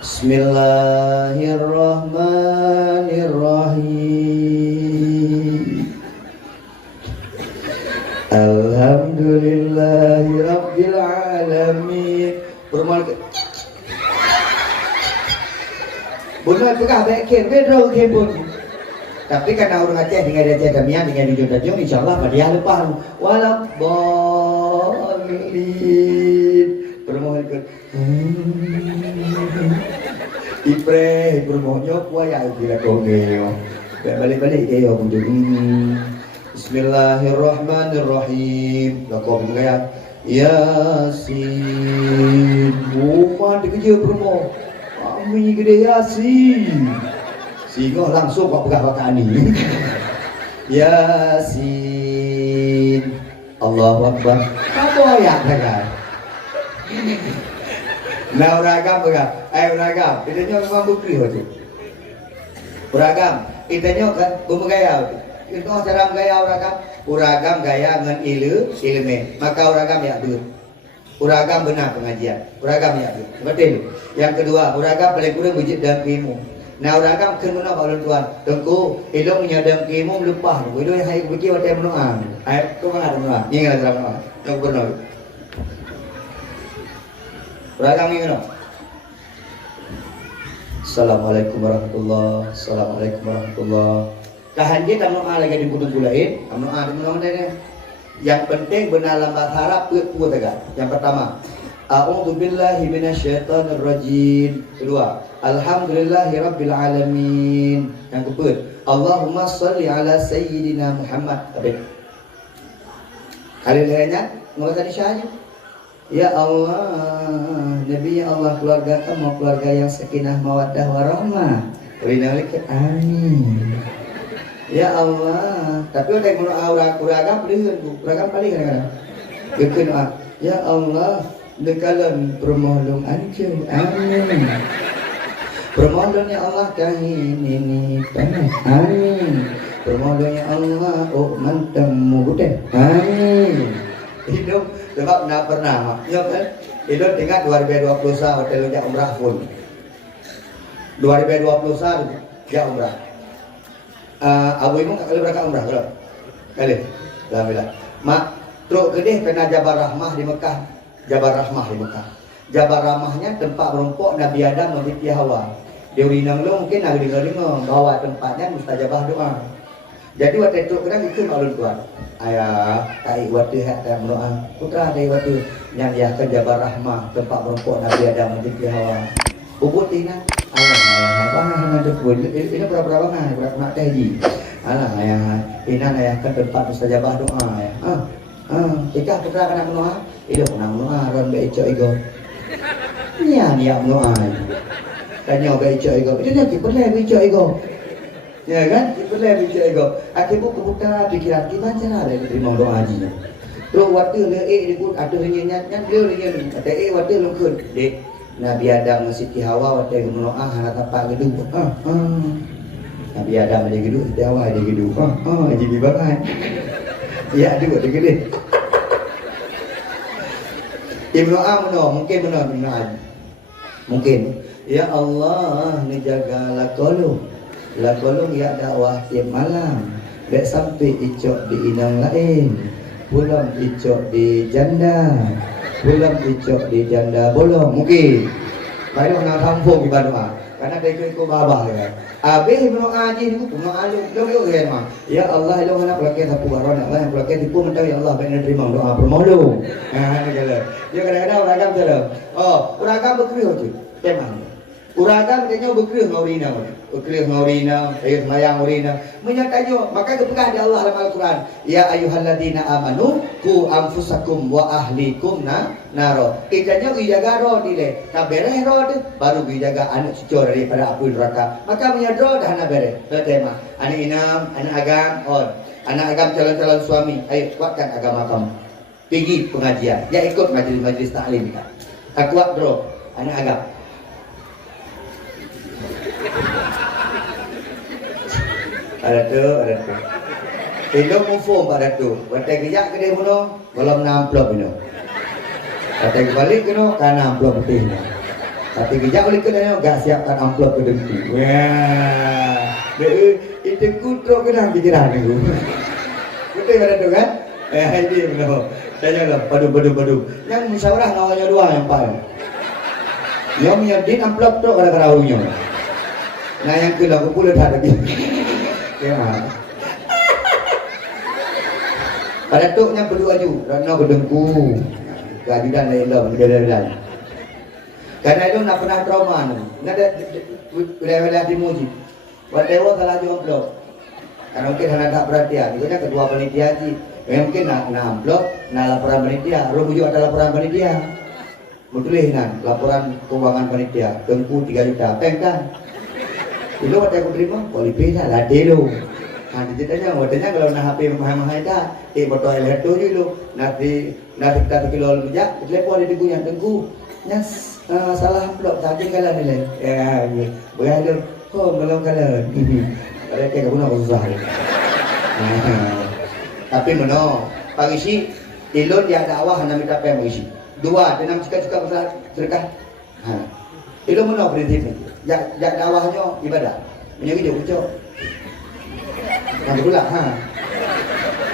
Bismillahirrahmanirrahim. Alhamdulillahirabbil alamin. Permohon. Bunyi pegah baik kedro kebun. Tapi karena orang Aceh dengan Aceh Damian dengan Jujur Tajung insyaallah dia lupa. Walau boleh. Permohon ke. Ipre bermohonnya kuaya bila kau ngeo. Balik-balik dia pun jadi. Bismillahirrahmanirrahim. Lakau mengaya. Yasin. Rumah dikerja bermoh. Kami gede Yasin. Sehingga langsung kau pegang bakat ni. Yasin. Allahu Akbar. Apa ayat kan? Nah uragam pegang, uragam, itanya memang bukri tu. Uragam, itanya kan bumegaya. Itu cara gaya uragam gaya dengan ilmu. Maka uragam ya dur. Uragam benar pengajian, uragam ya dur. Betul. Yang kedua, uragam paling kurang wujud dalam ilmu. Nah orang kan kena mana balon tuan. Tengku, elok menyadang kemum lupa. Elok yang hai fikir watai menua. Hai kau mana menua? Ingat dalam menua. Yang pernah. Orang ingat. Assalamualaikum warahmatullahi. Assalamualaikum warahmatullahi. Kahan dia tak menua lagi di kudung lain. Menua di mana ni? Yang penting benar dalam bahasa Arab put tegak. Yang pertama, a'udzubillahi minasyaitonir rajim. Kedua, alhamdulillahirabbil alamin. Yang keempat, Allahumma shalli ala sayyidina Muhammad. Habis. Kali lainnya, ngomong tadi syahnya. Ya Allah, Nabi ya Allah, keluarga kamu keluarga yang sakinah mawaddah warahmah. Amin. Ya Allah, tapi udah menurut aura kuragam paling kadang-kadang. Bikin ya Allah, dekalan permohon ancur. Amin. Permohon ya Allah kahin ini panas. Amin. Permohon ya Allah, oh mantap mudah. Amin. Hidup sebab nak pernah, ya kan? Hidup tinggal 2021 hotel jak umrah pun. 2021 jak umrah. Abu Imam kali berangkat umrah belum? Kali. Alhamdulillah. Mak truk kedih kena Jabal Rahmah di Mekah. Jabal Rahmah di Mekah. Jabal Rahmahnya tempat merumpuk Nabi Adam menjadi Hawa. Dia urinang lu mungkin nak dengar bawa tempatnya mustajabah doa. Jadi waktu truk kena ikut maklum tuan. Ayah, tai waktu hak dan doa. Putra tai waktu yang dia ke Jabal Rahmah tempat merumpuk Nabi Adam menjadi Hawa. Ubud tina. Alah, ini berapa kan? Berapa nak haji? Alah, ayah kan tempat mustajabah doa ya. Kita putra kena mendoa, itu kena mendoa ron be ico ego. Dia mendoa. Tanya be ico ego. Itu nanti perlu be ico ego. Ya kan? Perlu be ico ego. Akibat kebuta pikiran kita cara dia terima doa haji. Terus waktu dia dia ada ringan dia ringan. Kata waktu lukun dek. Nabi Adam Siti Hawa waktu mendoa hana tapak gedung. Nabi Adam dia gedung, Siti Hawa dia gedung. Jadi banget. Ya juga dia gede. Ibnu Amno mungkin benar Ibnu Am. Mungkin ya Allah ni jagalah kolong. La kolong ya dakwah tiap malam. Dek sampai icok di inang lain. Pulang icok di janda. Pulang icok di janda bolong mungkin. Baru nak kampung di Bandung. Karena dia ikut babah ya. Habis berdoa aji ni pun malu. Lo ya mah. Ya Allah lo nak pelakon sapu baron Allah yang pelakon tipu mentau ya Allah benar terima doa permohon. Ni kala. Dia kadang-kadang uragam cara. Uragam berkriu tu. Memang. Uragam dia berkriu ngorina. Berkriu ngorina, semayang ngorina. Menyatakan maka kepegang di Allah dalam Al-Quran. Ya ayyuhalladzina amanu qu anfusakum wa ahlikum naro. Itanya jaga roh dile. Kabereh roh tu baru jaga anak cucu daripada api neraka. Maka menyadro dah nak bereh. Tema. Anak inam, anak agam, anak agam calon-calon suami. Ayo kuatkan agama kamu. Pergi pengajian. Ya ikut majlis-majlis taklim kita. Tak kuat bro. Anak agam. Ada tu. Hidup mufum pada tu. Waktu kerja ke dia puno, belum namplop puno. Waktu balik puno, kan amplop putih. Waktu kerja balik ke dia, gak siapkan amplop ke dengki. Wah, itu kutrok kena pikiran tu. Betul pada tu kan? Ini puno. Tanya lah, padu. Yang musyawarah nawanya dua yang paling. Yang punya din amplop tu kadang-kadang punya. Nah yang kedua aku pula tak ada gini. Ya. Pada tuknya berdua ju, Rana berdengku. Keadilan lain berdala. Karena itu nak pernah trauma ni. Nak ada wilayah dimuji. Buat dewa salah ju amplop. Karena mungkin hanya tak perhatian. Itu nya kedua panitia haji. Mungkin nak amplop, nak laporan panitia. Roh bujuk ada laporan panitia. Betul nan laporan keuangan panitia. Tengku 3 juta. Peng kan? Dulu waktu aku terima, polipi lah, lade lu. Ceritanya, waktunya kalau nak HP mahal-mahal dah, botol air tu dulu. Nanti kita kilo lebih, telepon dia tengku yang tengku. Nyas salah amplop, tak tinggalan nilai. Ya, berada, belum kalah. Kalau kayak kamu nak susah. Tapi mana, pagi si, ilot dia dakwah nak minta apa yang mengisi. Dua, dia nak cakap pasal sedekah. Itu mana prinsipnya? Jak dakwahnya ibadah. Menjadi jauh. Nanti pula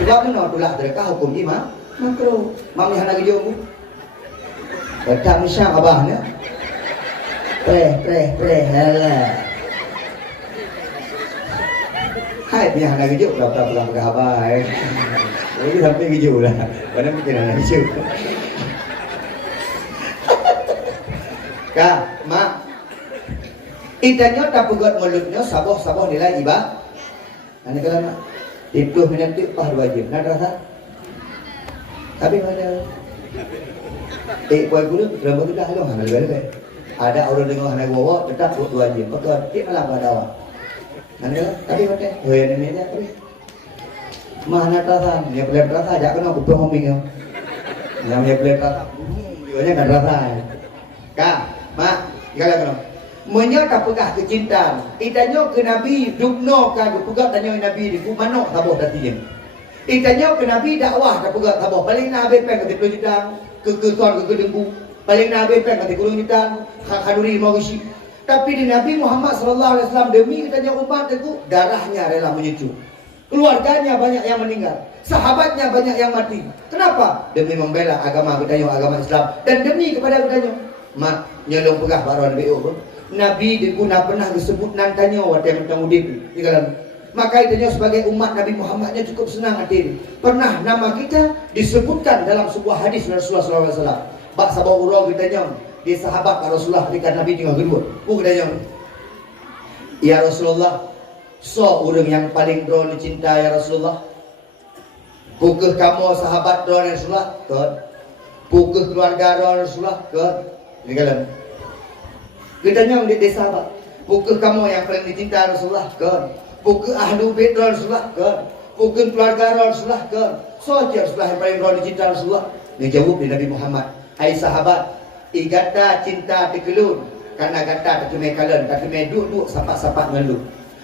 Sebab mana tulak terkah hukum ni makro. Mami hana kerja aku. Betul misal abahnya. Pre halah. Hai punya hana kerja berapa pulang ke abah. Jadi sampai kerja lah. Mana mungkin hana kerja. Kak, mak. Itanya tak pegat mulutnya sabah nilai ibadah. Nanti kalau nak 30 minit itu pah wajib. Nak rasa? Tapi mana? Kuai guru dalam tu dah long hangal balik. Ada orang dengar hangal bawa tetap buat wajib. Betul. Dia malah pada awak. Nanti kalau tapi mana? Yang ini aja tapi. Mana rasa? Dia boleh rasa. Jangan kena kuping homing yo. Yang dia boleh rasa. Dia kan rasa. Kak, mak, kalau menyata pegah kecintaan. Itanya ke Nabi dubno ka pegah tanya Nabi di kumano taboh datinya. Itanya ke Nabi dakwah ka pegah taboh. Paling Nabi peng ke pelujudang, ke tuan ke dengku. Paling Nabi peng ke kulungitan, khaduri mawisi. Tapi di Nabi Muhammad sallallahu alaihi wasallam demi katanya umat itu darahnya rela menyejuk. Keluarganya banyak yang meninggal, sahabatnya banyak yang mati. Kenapa? Demi membela agama katanya agama Islam dan demi kepada katanya mak nyelong pegah baruan BO. Nabi diguna pernah disebut nantanya waktu yang tentang udip di dalam. Maka itanya sebagai umat Nabi Muhammadnya cukup senang hati. Pernah nama kita disebutkan dalam sebuah hadis Rasulullah SAW. Bak sabah urang kitanya di sahabat Rasulullah ketika Nabi tinggal kedua. Kitanya, ya Rasulullah, so orang yang paling drone cinta ya Rasulullah. Pukul kamu sahabat drone Rasulullah, kan? Pukul keluarga drone Rasulullah, kan? Di dalam. Kitanya di sahabat. Pukul kamu yang paling dicinta Rasulullah, kan? Pukul ahlu bait Rasulullah, kan? Pukul keluarga Rasulullah, kan? Saja Rasulullah yang paling dicinta Rasulullah. Dia jawab di Nabi Muhammad, hai sahabat, igata cinta dikelun, karena kata tekemekalan, tekeme duk sapak-sapak ngelu.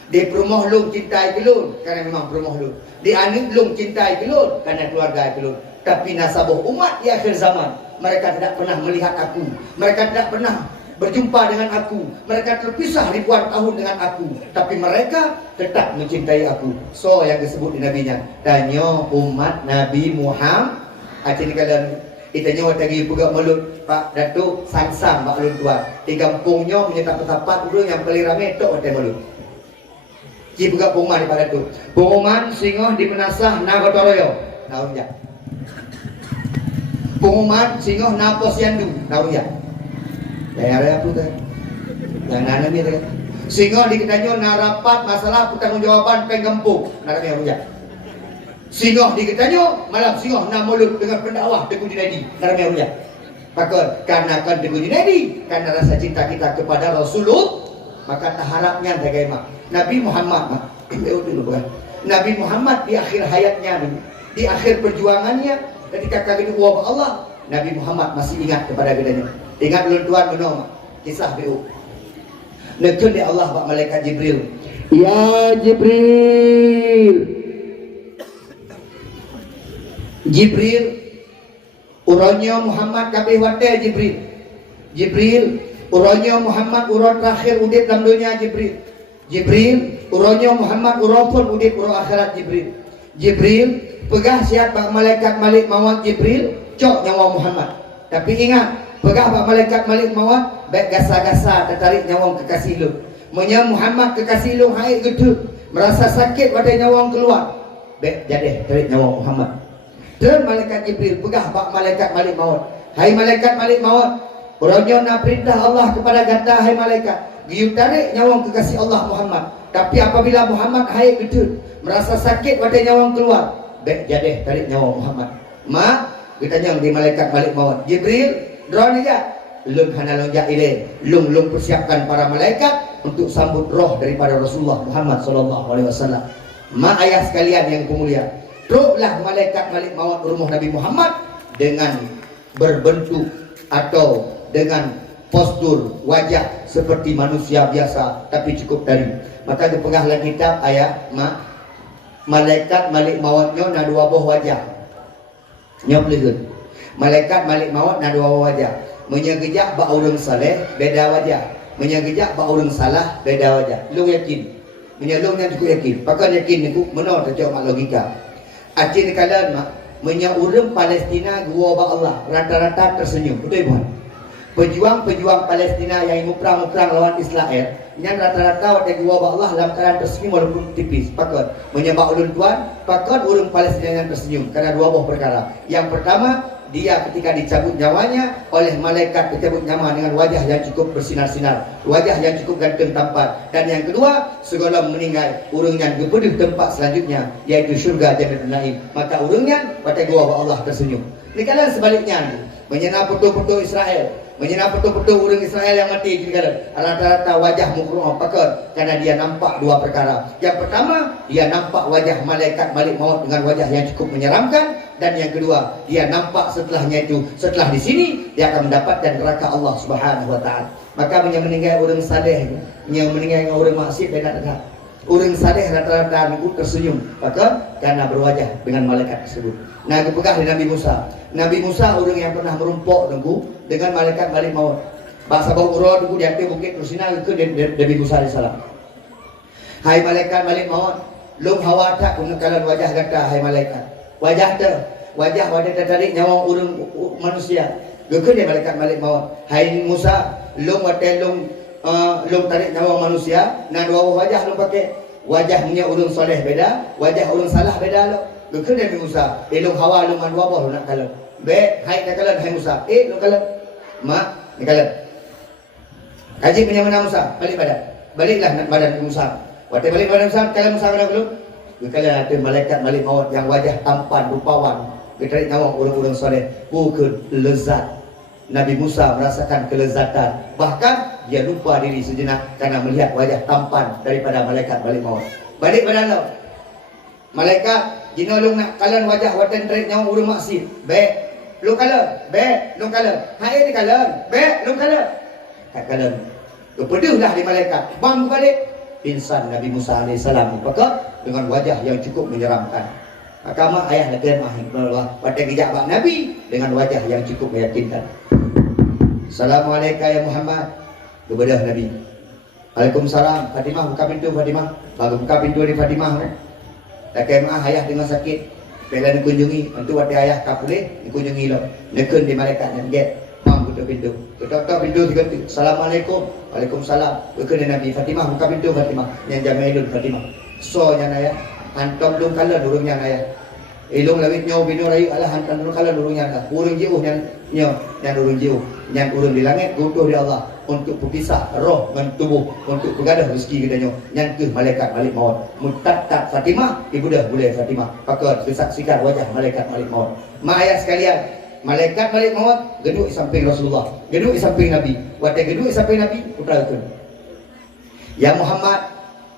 Di perumah lung cinta kelun, karena memang perumah lung. Di anik lung cinta kelun, karena keluarga kelun. Tapi nasabah umat di akhir zaman, mereka tidak pernah melihat aku, mereka tidak pernah berjumpa dengan aku, mereka terpisah ribuan tahun dengan aku, tapi mereka tetap mencintai aku. So yang disebut di nabinya, tanya umat Nabi Muhammad. Acing kalian itanya watagi pegak mulut Pak Datuk Sangsang Pak Lun Tuan. Di kampungnya menyetap tempat urang yang paling ramai tok watagi mulut. Ci pegak pungman di Pak Datuk. Pengumuman singoh di Menasah na Gotoroyo. Naun ya. Pengumuman singoh na Posyandu. Naun ya. Daerah apa tuh? Yang nana ni tu. Singoh diketanyo narapat masalah pertanggungjawaban penggempung. Nana ni ya. Singoh diketanyo malam singoh na mulut dengan pendakwah Tengku Junaidi. Nana ni ya. Maka karena kan Tengku Junaidi, karena rasa cinta kita kepada Rasulullah, maka tak harapnya bagaimana Nabi Muhammad dulu bukan. Nabi Muhammad di akhir hayatnya, di akhir perjuangannya, ketika kagak uang Allah, Nabi Muhammad masih ingat kepada gedanya. Ingat lu tuan menong kisah BU. Nekun di Allah pak malaikat Jibril. Ya Jibril. Jibril uranya Muhammad kabeh wate Jibril. Jibril uranya Muhammad urang terakhir udip dalam dunia Jibril. Jibril uranya Muhammad urang pun udip urang akhirat Jibril. Jibril pegah siap pak malaikat Malik Maut Jibril cok nyawa Muhammad. Tapi ingat pegah pak malaikat Malik Maut baik gasa-gasa tertarik nyawang kekasih lu. Munya Muhammad kekasih lu hai gedhe merasa sakit pada nyawang keluar. Baik jadi tarik nyawa Muhammad. Dan malaikat Jibril pegah pak malaikat Malik Maut. Hai malaikat Malik Maut, urangnya na perintah Allah kepada ganda hai malaikat. Giu tarik nyawang kekasih Allah Muhammad. Tapi apabila Muhammad hai gedhe merasa sakit pada nyawang keluar, baik jadi tarik nyawa Muhammad. Mak kita nyang di malaikat Malik Maut. Jibril drone aja. Lung hana lonjak ile, lung persiapkan para malaikat untuk sambut roh daripada Rasulullah Muhammad sallallahu alaihi wasallam. Mak ayah sekalian yang pemulia, truklah malaikat Malik Maut rumah Nabi Muhammad dengan berbentuk atau dengan postur wajah seperti manusia biasa tapi cukup dari. Maka kepengahlah kitab ayat mak malaikat Malik Mautnya na dua buah wajah. Nyopleun. Malaikat Malik Maut na dua wajah. Menyegejak ba urang saleh beda wajah. Menyagejak bak orang salah beda wajah. Long yakin. Menyalong yang cukup yakin. Pakai yakin ni menor tercok mak logika. Acin kalan mak menyaurum Palestina gua ba Allah rata-rata tersenyum. Betul bukan? Pejuang-pejuang Palestina yang mukrang-mukrang lawan Israel yang rata-rata waktu gua ba Allah dalam keadaan tersenyum walaupun tipis. Pakai menyembah ulun tuan, pakai urung Palestina yang tersenyum karena dua buah perkara. Yang pertama, dia ketika dicabut nyawanya oleh malaikat dicabut nyawa dengan wajah yang cukup bersinar-sinar, wajah yang cukup ganteng tampan. Dan yang kedua, segala meninggal urungnya gepeduh tempat selanjutnya yaitu syurga Jannatul Naim. Maka urungnya pada gua Allah tersenyum. Ini kalian sebaliknya menyenang putu-putu Israel, menyenang putu-putu urung Israel yang mati jadi kalian rata-rata wajah mukruh pakar karena dia nampak dua perkara. Yang pertama, dia nampak wajah malaikat Malik Maut dengan wajah yang cukup menyeramkan. Dan yang kedua, dia nampak setelahnya itu, setelah di sini dia akan mendapatkan neraka Allah Subhanahu wa taala. Maka meninggal orang saleh, yang meninggal orang maksiat beda dekat. Orang saleh rata-rata itu tersenyum, maka karena berwajah dengan malaikat tersebut. Nah, kepegah di Nabi Musa. Nabi Musa orang yang pernah merumpok dengan malaikat Malik Maut. Bahasa bau urut di atas bukit Rusina ke Nabi Musa AS. Hai malaikat Malik Maut, long hawa tak kekalan wajah kata hai malaikat. Wajah tarik nyawa urang manusia. Geke dia malaikat Malik Maut. Hai Musa, long tarik nyawa manusia. Nah dua wajah long pakai. Wajahnya urang soleh beda, wajah urang salah beda lo. Geke dia Musa. Long hawa long dua boh nak kalah. Be, hai nak kalah hai Musa. Long kalah. Mak, ni kalah. Kaji punya mana Musa? Balik badan. Baliklah nak badan Musa. Waktu balik badan Musa, kalah Musa kena belum? Kalian ada malaikat Malik Maut yang wajah tampan rupawan, ditarik nyawa orang-orang soleh. Bukan lezat. Nabi Musa merasakan kelezatan. Bahkan dia lupa diri sejenak karena melihat wajah tampan daripada malaikat Malik Maut. Balik badan lo. Malaikat jina lu nak kalian wajah watan tarik nyawa orang maksiat. Baik. Lu kalah. Baik. Lu kalah. Hai ni kalah. Baik. Lu kalah. Tak kalah. Kepeduhlah di malaikat. Bang balik. Insan Nabi Musa AS maka dengan wajah yang cukup menyeramkan. Maka mak ayah latihan Allah pada kijak bak Nabi dengan wajah yang cukup meyakinkan. Assalamualaikum ya Muhammad. Kebedah Nabi. Waalaikumsalam. Fatimah buka pintu Fatimah. Baru buka pintu di Fatimah. Lakai mak ayah dengan sakit. Bila dikunjungi, tentu ada ayah tak boleh dikunjungi lo. Nekun di malaikat dan get. Mam buka pintu. Ketok pintu tiga. Assalamualaikum. Waalaikumsalam. Bukan Nabi Fatimah buka pintu Fatimah. Yang Jamailun Fatimah. So nya naya. Hantam dong kala durungnya naya. Ilung lawit nyaw binu rayu ala hantam dong kala durungnya naya. Urung jiuh yang urung jiuh. Yang urung di langit butuh di Allah untuk berpisah roh dengan tubuh untuk bergadah rezeki kita nyo. Yang ke malaikat Malik Maut. Mutatat Fatimah ibu dah boleh Fatimah. Pakai disaksikan wajah malaikat Malik Maut. Mak ayah sekalian, malaikat Malik Maut geduk samping Rasulullah, geduk samping Nabi. Waktu geduk samping Nabi, putrakan. Ya Muhammad,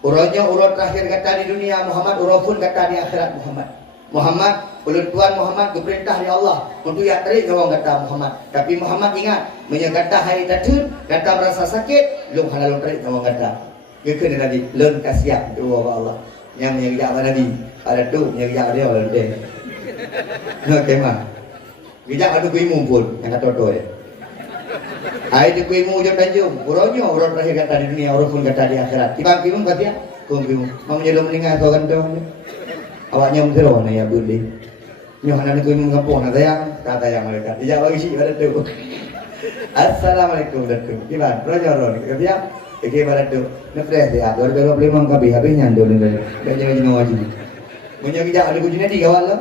urutnya urut terakhir kata di dunia Muhammad, urut pun kata di akhirat Muhammad. Muhammad, ulun tuan Muhammad keperintah di Allah untuk yang tarik orang kata Muhammad. Tapi Muhammad ingat, menyangkata hari tatun, kata merasa sakit, lung halalun tarik orang kata. Kekena Nabi, lun kasiap doa Allah. Yang menyangkata apa Nabi? Ada tu, menyangkata dia orang dia. Nak kemah. Bijak ada kuimu pun yang kata tu ya. Hai di kuimu jom tanjung. Urutnya urut terakhir kata di dunia, urut pun kata di akhirat. Tiba kuimu kata ya, kuimu. Mau menjelum meninggal kau kan tu. Awaknya mengkira na ya budi. Nyo hanan kuimu ngapo na tayang, kata yang mereka. Dijak bagi si ada tu. Assalamualaikum datu. Gimana? Rojo kata ya. Oke pada tu. Nefres dia. 2025 kabeh habis nyandul ni. Kaya jangan ngaji. Munyo kijak ada kucing ni kawan lo.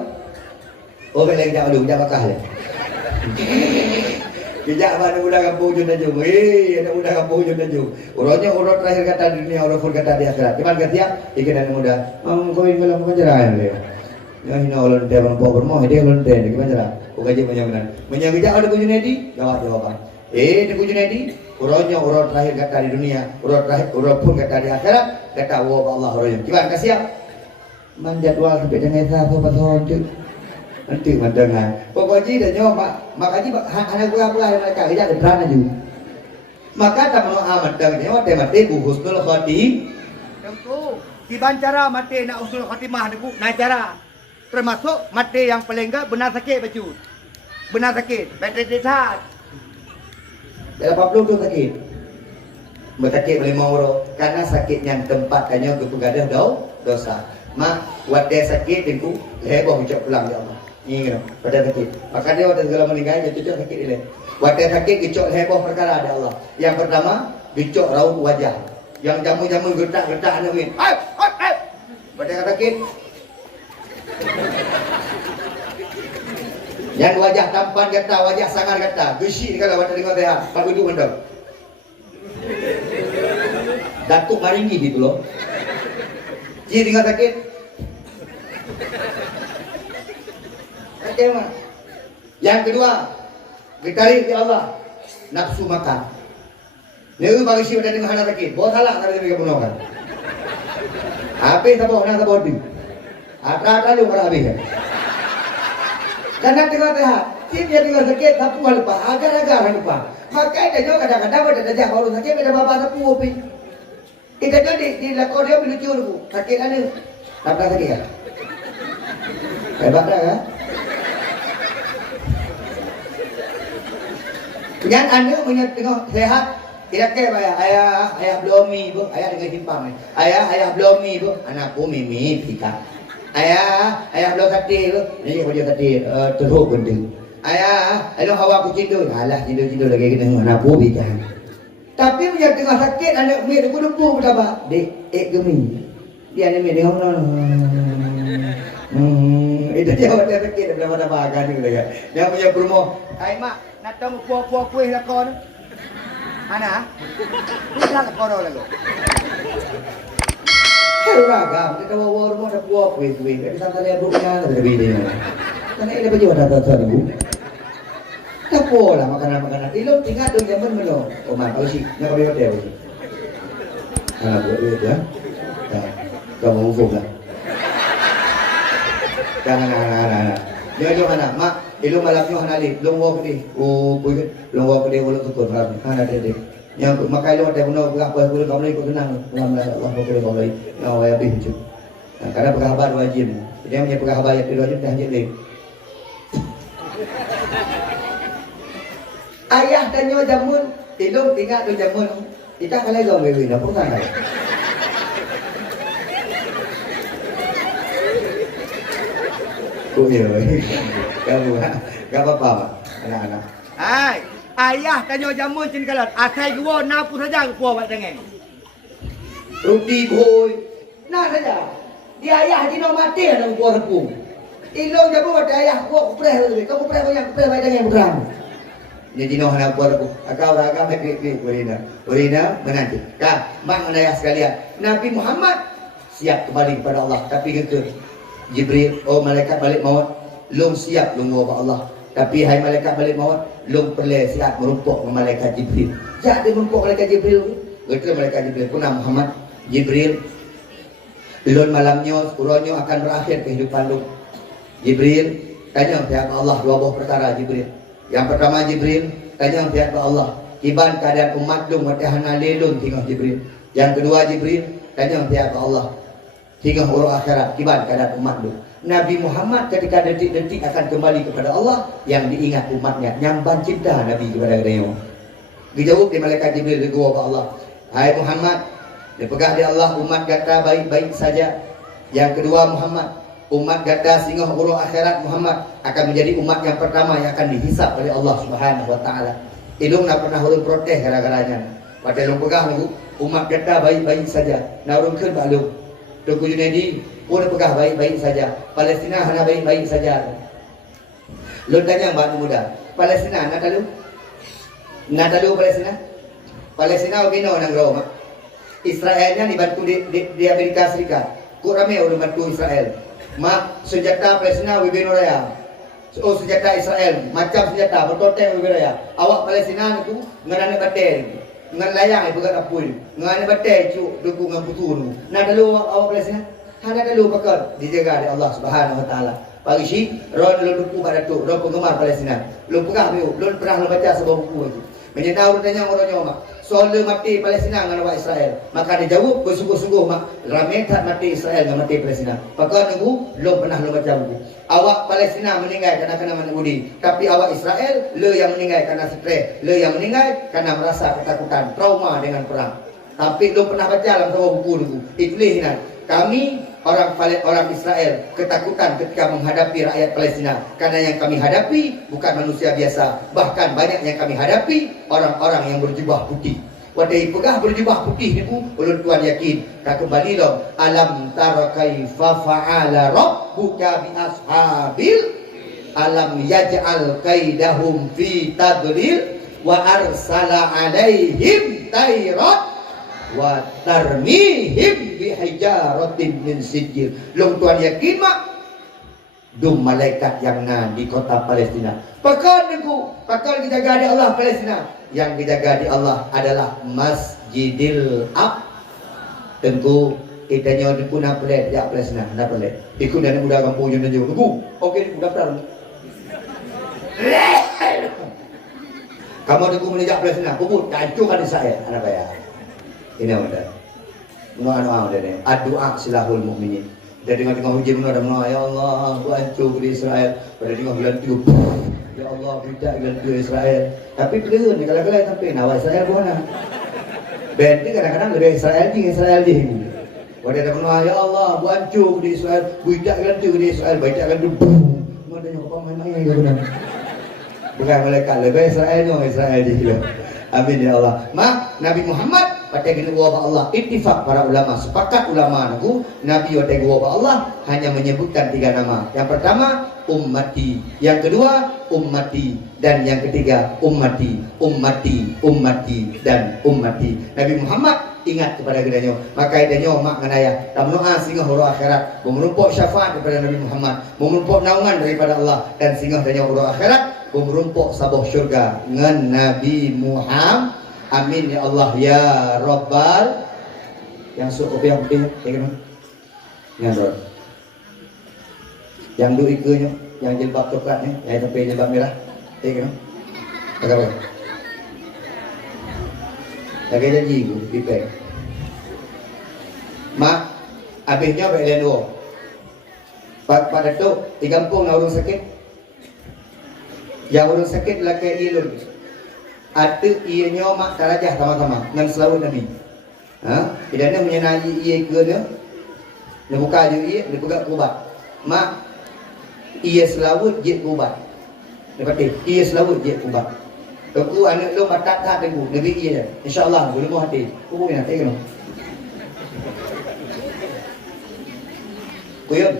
Oh beleng kijak ada kijak bakah le. Kijak mana budak kampung jun tajung. Ada budak kampung jun tajung. Urutnya urut terakhir kata di dunia, urut pun kata di akhirat. Gimana kata ya? Ikan dan muda. Kau ini malam penjarahan le. Ya hina ulun teh bang power mau dia ulun teh gimana cara? Kau gaji menyangan. Menyang kijak ada kucing ni jawab jawaban. Di kucing ni urutnya urut terakhir kata di dunia, urut pun kata di akhirat. Kata wa Allah urutnya. Gimana kasih ya? Menjadwal sampai dengan apa pasal tu. Nanti mendengar. Pokoknya dah nyawa mak haji hanya gua mereka kerja di berana juga. Maka tak mau amat dah nyawa mati husnul khatim. Tentu tiban cara mati nak husnul khatimah niku nah cara. Termasuk mati yang paling enggak benar sakit baju. Benar sakit, bateri sehat. 80 tu sakit. Bertakik boleh mauro karena sakitnya tempat hanya kepegadah dosa. Mak buat dia sakit dengku heboh ucap pulang ya Allah. Ingat pada sakit. Maka dia waktu segala meninggal dia cucuk sakit dia. Buat dia sakit gecok heboh perkara ada Allah. Yang pertama gecok raut wajah. Yang jamu-jamu gertak-gertak anda min. Hai. Buat dia sakit. Yang wajah tampan kata, wajah sangar kata, gesi kalau waktu dengar dia, pak duduk mendok. Datuk maringi gitu loh. Ji tinggal sakit. Sakit mah. Yang kedua, getarik di Allah, nafsu makan. Nego bagi si udah dengar anak sakit, bawa salah kalau dia bunuh kan. Apa sabah nak sabah di? Ata lu berhabis kan? Karena tengah tengah, si dia tinggal sakit, sapu lupa, agar-agar lupa. Makanya juga kadang-kadang ada jah baru sakit, ada bapa sapu opi. Kita jadi lakon dia lucu dulu, sakit kan ni? Tak pernah sakit kan? Hebat dah kan? Yang anda punya tengok sehat, tidak kaya bayar. Ayah belum mi bu, ayah dengan simpang ni. Ayah belum mi bu, anak pun mimi pika. Ayah belum sakit bu, ni kalau dia sakit teruk gendeng. Ayah hawa aku tidur, alah tidur lagi kena anak pun pika. Tapi punya tengah sakit anak mi debu betapa, dek gemi. Dia ni mi tengok itu dia waktu sakit daripada bahagian ni kan. Dia punya promo. Hai mak, nak tahu puak kuih lakon. Ana? Kuih lakon lalu. Ragam, kita bawa rumah ada puak kuih. Tapi sampai dia buruknya ada lebih dia. Karena ini baju ada tak ibu. Tak pola makanan. Ilmu tinggal dong zaman belum. Oh mantap sih. Nak kau hotel sih. Anak buat duit ya. Kamu ufuk lah. Jangan. Dia anak mak. Ilmu malamnya hanali. Long walk ni. Long walk dia ulang tukar ram. Anak dia. Yang makai lo ada guna berapa guna kamu ikut tenang. Alhamdulillah Allah boleh kamu lagi. Nak ayah bincang. Karena perkhabar wajib. Dia punya perkhabar yang wajib dah jadi. Ayah dan nyo jamun, ilung tinggal tu jamun. Kita kalau gom bewi, nak pun kan? Oh iya, kamu, gak apa-apa, anak-anak. Hai, ayah dan nyo jamun cin kalat. Asai gua, napu saja gua buat dengan. Rudi boy, nak saja. Dia ayah di no mati ada gua repung. Ilung jamun ada ayah gua kupreh lebih. Kamu kupreh banyak kupreh banyak yang bukan. Jadi noh nak buat aku. Akau ragam klik Urina menanti. Kah, mak ayah sekalian. Nabi Muhammad siap kembali kepada Allah, tapi ke Jibril, oh malaikat balik maut, lung siap lung bawa Allah. Tapi hai malaikat balik maut, lung perlu siap merumpuk dengan malaikat Jibril. Jadi merumpuk malaikat Jibril. Betul malaikat Jibril pun Muhammad Jibril. Lun malamnya, urunnya akan berakhir kehidupan lu. Jibril tanya pihak Allah dua buah perkara Jibril. Yang pertama Jibril tanya pihak Allah, iban keadaan umat lu matahana lelun tinggal Jibril. Yang kedua Jibril tanya pihak Allah, tinggal urus akhirat iban keadaan umat lu. Nabi Muhammad ketika detik-detik akan kembali kepada Allah, yang diingat umatnya, nyamban cinta Nabi kepada dia. Dijawab di malaikat Jibril di gua Allah, hai Muhammad, dipegah di Allah umat kata baik-baik saja. Yang kedua Muhammad, umat gada singgah urus akhirat Muhammad akan menjadi umat yang pertama yang akan dihisap oleh Allah Subhanahu wa taala. Ilung nak pernah urun protes gara-garanya. Pada long pegah lagu umat gada baik-baik saja. Nak urun keun baklung. Tuku Junedi pun pegah baik-baik saja. Palestina hanya baik-baik saja. Lu tanya mbak muda, Palestina nak tahu? Nak tahu Palestina? Palestina bino nang Roma. Israelnya dibantu di Amerika Serikat. Ku ramai orang bantu Israel. Mak senjata Palestina wibino raya. Oh senjata Israel macam senjata bertotem wibino raya. Awak Palestina itu ngan bater, ngan layang pegat apul, ngan bater cu duku ngan putu nu. Nak dalu awak Palestina? Hana dalu pakar dijaga oleh Allah Subhanahu wa taala. Pagi si ron lu duku pada tu, ron penggemar Palestina. Lu pegah biu, lu pernah lu baca sebuah buku itu. Menyinau tanya orangnya mak. Soal mati Palestina dengan awak Israel, maka dia jawab bersungguh-sungguh mak, ramai tak mati Israel dengan mati Palestina. Pakar nunggu, belum pernah lu baca buku. Awak Palestina meninggal karena kena menebudi, tapi awak Israel, lu yang meninggal karena stres, lu yang meninggal karena merasa ketakutan, trauma dengan perang. Tapi lu pernah baca dalam sebuah buku dulu. Ditulis ni. Kami orang Israel ketakutan ketika menghadapi rakyat Palestina karena yang kami hadapi bukan manusia biasa, bahkan banyak yang kami hadapi orang-orang yang berjubah putih. Wadai pegah berjubah putih ni pun ulun tuan yakin tak kembali dong. Alam tara kaifa fa'ala rabbuka bi ashabil alam yaj'al kaidahum fi tadlil wa arsala alaihim tayrat wa tarmihim bihijaratin min sijil. Long tuan yakin mak dum malaikat yang di kota Palestina pakal kita jaga di Allah Palestina, yang dijaga di Allah adalah Masjidil Aqsa. Tentu itanya di puna pelet ya Palestina na pelet ikut dan muda kampung yang jauh tunggu okey daftar kamu tunggu menejak Palestina puput hancurkan Israel anak bayar. Ini ada. Doa ada. Doa silahul mukminin. Dari tengah hujan ada doa ya Allah, aku hancur di Israel. Pada tengah bulan 3. Ya Allah, tidak bulan 3 Israel. Tapi pelun kalau sampai nawa Israel buana. Berarti kadang-kadang lebih Israel je. Pada ada doa ya Allah, aku hancur di Israel. Tidak bulan 3 di Israel, baik akan tu. Mana yang kau main-main ya benar. Bukan malaikat lebih Israel je. Amin ya Allah. Nabi Muhammad pada gini Allah ittifaq para ulama sepakat ulama Nabi pada Allah hanya menyebutkan 3 nama. Yang pertama ummati, yang kedua ummati, dan yang ketiga ummati dan ummati. Nabi Muhammad ingat kepada gedanya, maka idanya mak nganaya tamnoa singgah huru akhirat, memenumpuk syafaat kepada Nabi Muhammad, memenumpuk naungan daripada Allah, dan singgah danya huru akhirat, memenumpuk sabuh syurga ngan Nabi Muhammad. Amin ya Allah ya Rabbal. Yang suka kopi yang putih yang rod, yang du ikunya, yang jilbab coklatnya, yang sampai jilbab merah apa lagi janji ku pipek mak habisnya balik dua pada tu di kampung na orang sakit, yang orang sakit laki ilun ada ianya mak tarajah sama-sama dengan selawat Nabi. Idana menyenai ia ke dia buka je ia, dia pegang ubat. Mak ia selawat je ubat. Dia kata ia selawat je ubat. Aku anak lu matak tak tengku Nabi ia je. Insya-Allah boleh mau hati. Aku nak tengok. Kuyun.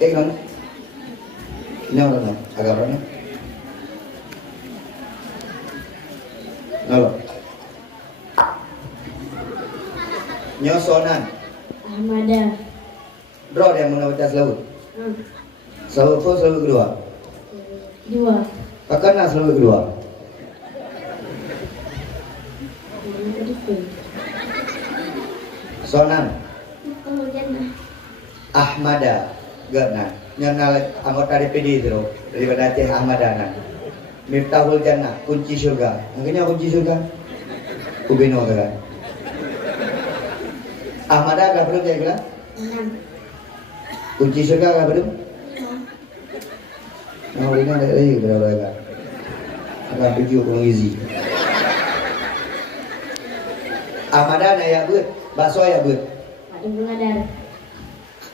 Tengok. Ini orang agak berapa? Nalo. Nyosonan. Ahmada. Bro yang mana baca selawat? Selawat first, selawat kedua. 2. Pakana selawat kedua. Sonan. Ahmada. Gana. Nyana anggota DPD itu daripada Aceh Ahmadana. Miftahul Jannah, kunci surga. Makanya kunci surga. Ubino kan. Ahmada agak belum ya kira? Kunci surga agak belum? Nah, ini ada lagi berapa agak? Akan tujuh pengizi. Ahmada na ya but, bakso ya but. Ada bungadar.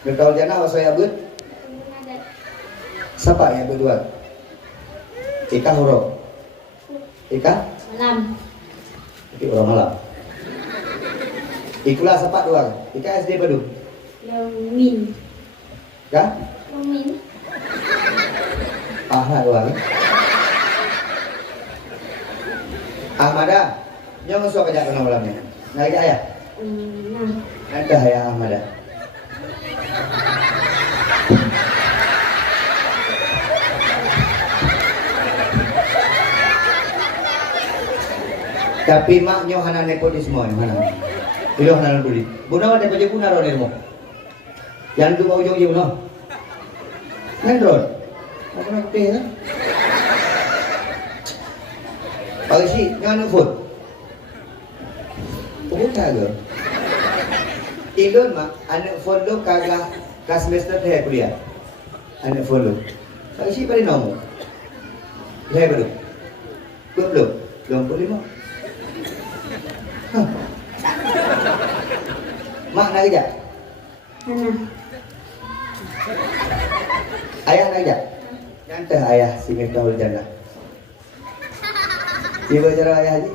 Miftahul Jannah bakso ya but. Siapa yang berdua? Ika huruf. Ika? Malam. Ika orang malam. Ikulah siapa doang. Ika SD baru. Yamin. Ya? Yamin. Ahmad doang. Ahmada. Jangan suka kerja kena malamnya. Naik ayah. Nanti ayah Ahmada. Tapi maknya hana nepotisme mana? Ilo hana beli. Buna ada baju buna ron ilmu. Yang tu bau jong no. Nendron. Apa nak teh kan? Pagi si nganu food. Pukul kagak. Ilon mak anak follow kagak kas semester teh kuliah. Anak follow. Pagi si pada nomor. Leh baru. Belum 25. Hah. Mak nak kerja? Hana. Ayah nak kerja? Nyantah ayah si Miftahul Jannah. Dia bercara ayah haji?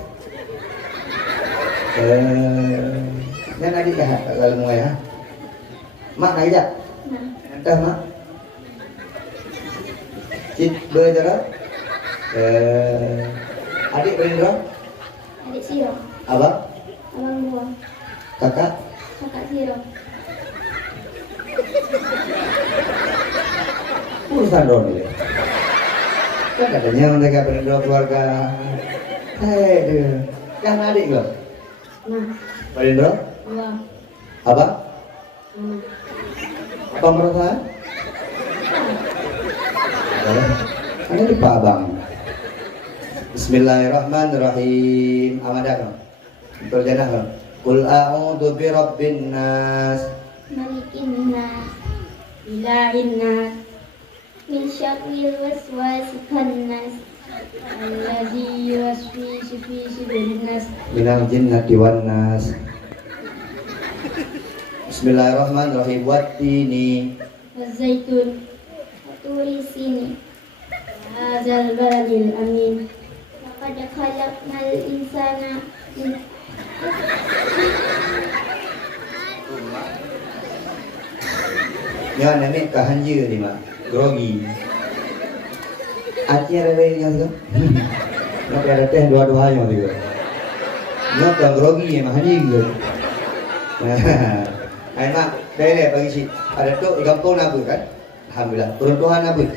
Yang adik jahat kalau mau ayah. Mak nak kerja? Nah. Nyantah mak? Cik bercara? Adik berindra? Adik Siro. Abang? Abang gua. Kakak? Kakak Siro. Urusan Ron ini. Kan katanya mereka berindra keluarga. Hei dia. Yang adik lo? Nah. Berindra? Gua. Abang? Mana? Apa merasa? Ini lupa abang. Bismillahirrahmanirrahim. Amadah. Betul jangan. Qul a'udzu birabbin nas. Malikin nas. Ilahin nas. Min syarril waswasil khannas. Alladzi yuwaswisu fi sudurin nas. Minal jinnati wan nas. Bismillahirrahmanirrahim. Wattini. Wazaitun. Waturi sini. Hadzal baladil amin. Laqad khalaqnal insana min Ya nenek kahanja ni mak. Grogi. Aceh ada yang tu. Nak ada teh dua-duanya juga. Nak kan grogi yang mahani juga. Hai mak, dah bagi si. Ada tu kampung nabut kan? Alhamdulillah. Peruntuhan nabut.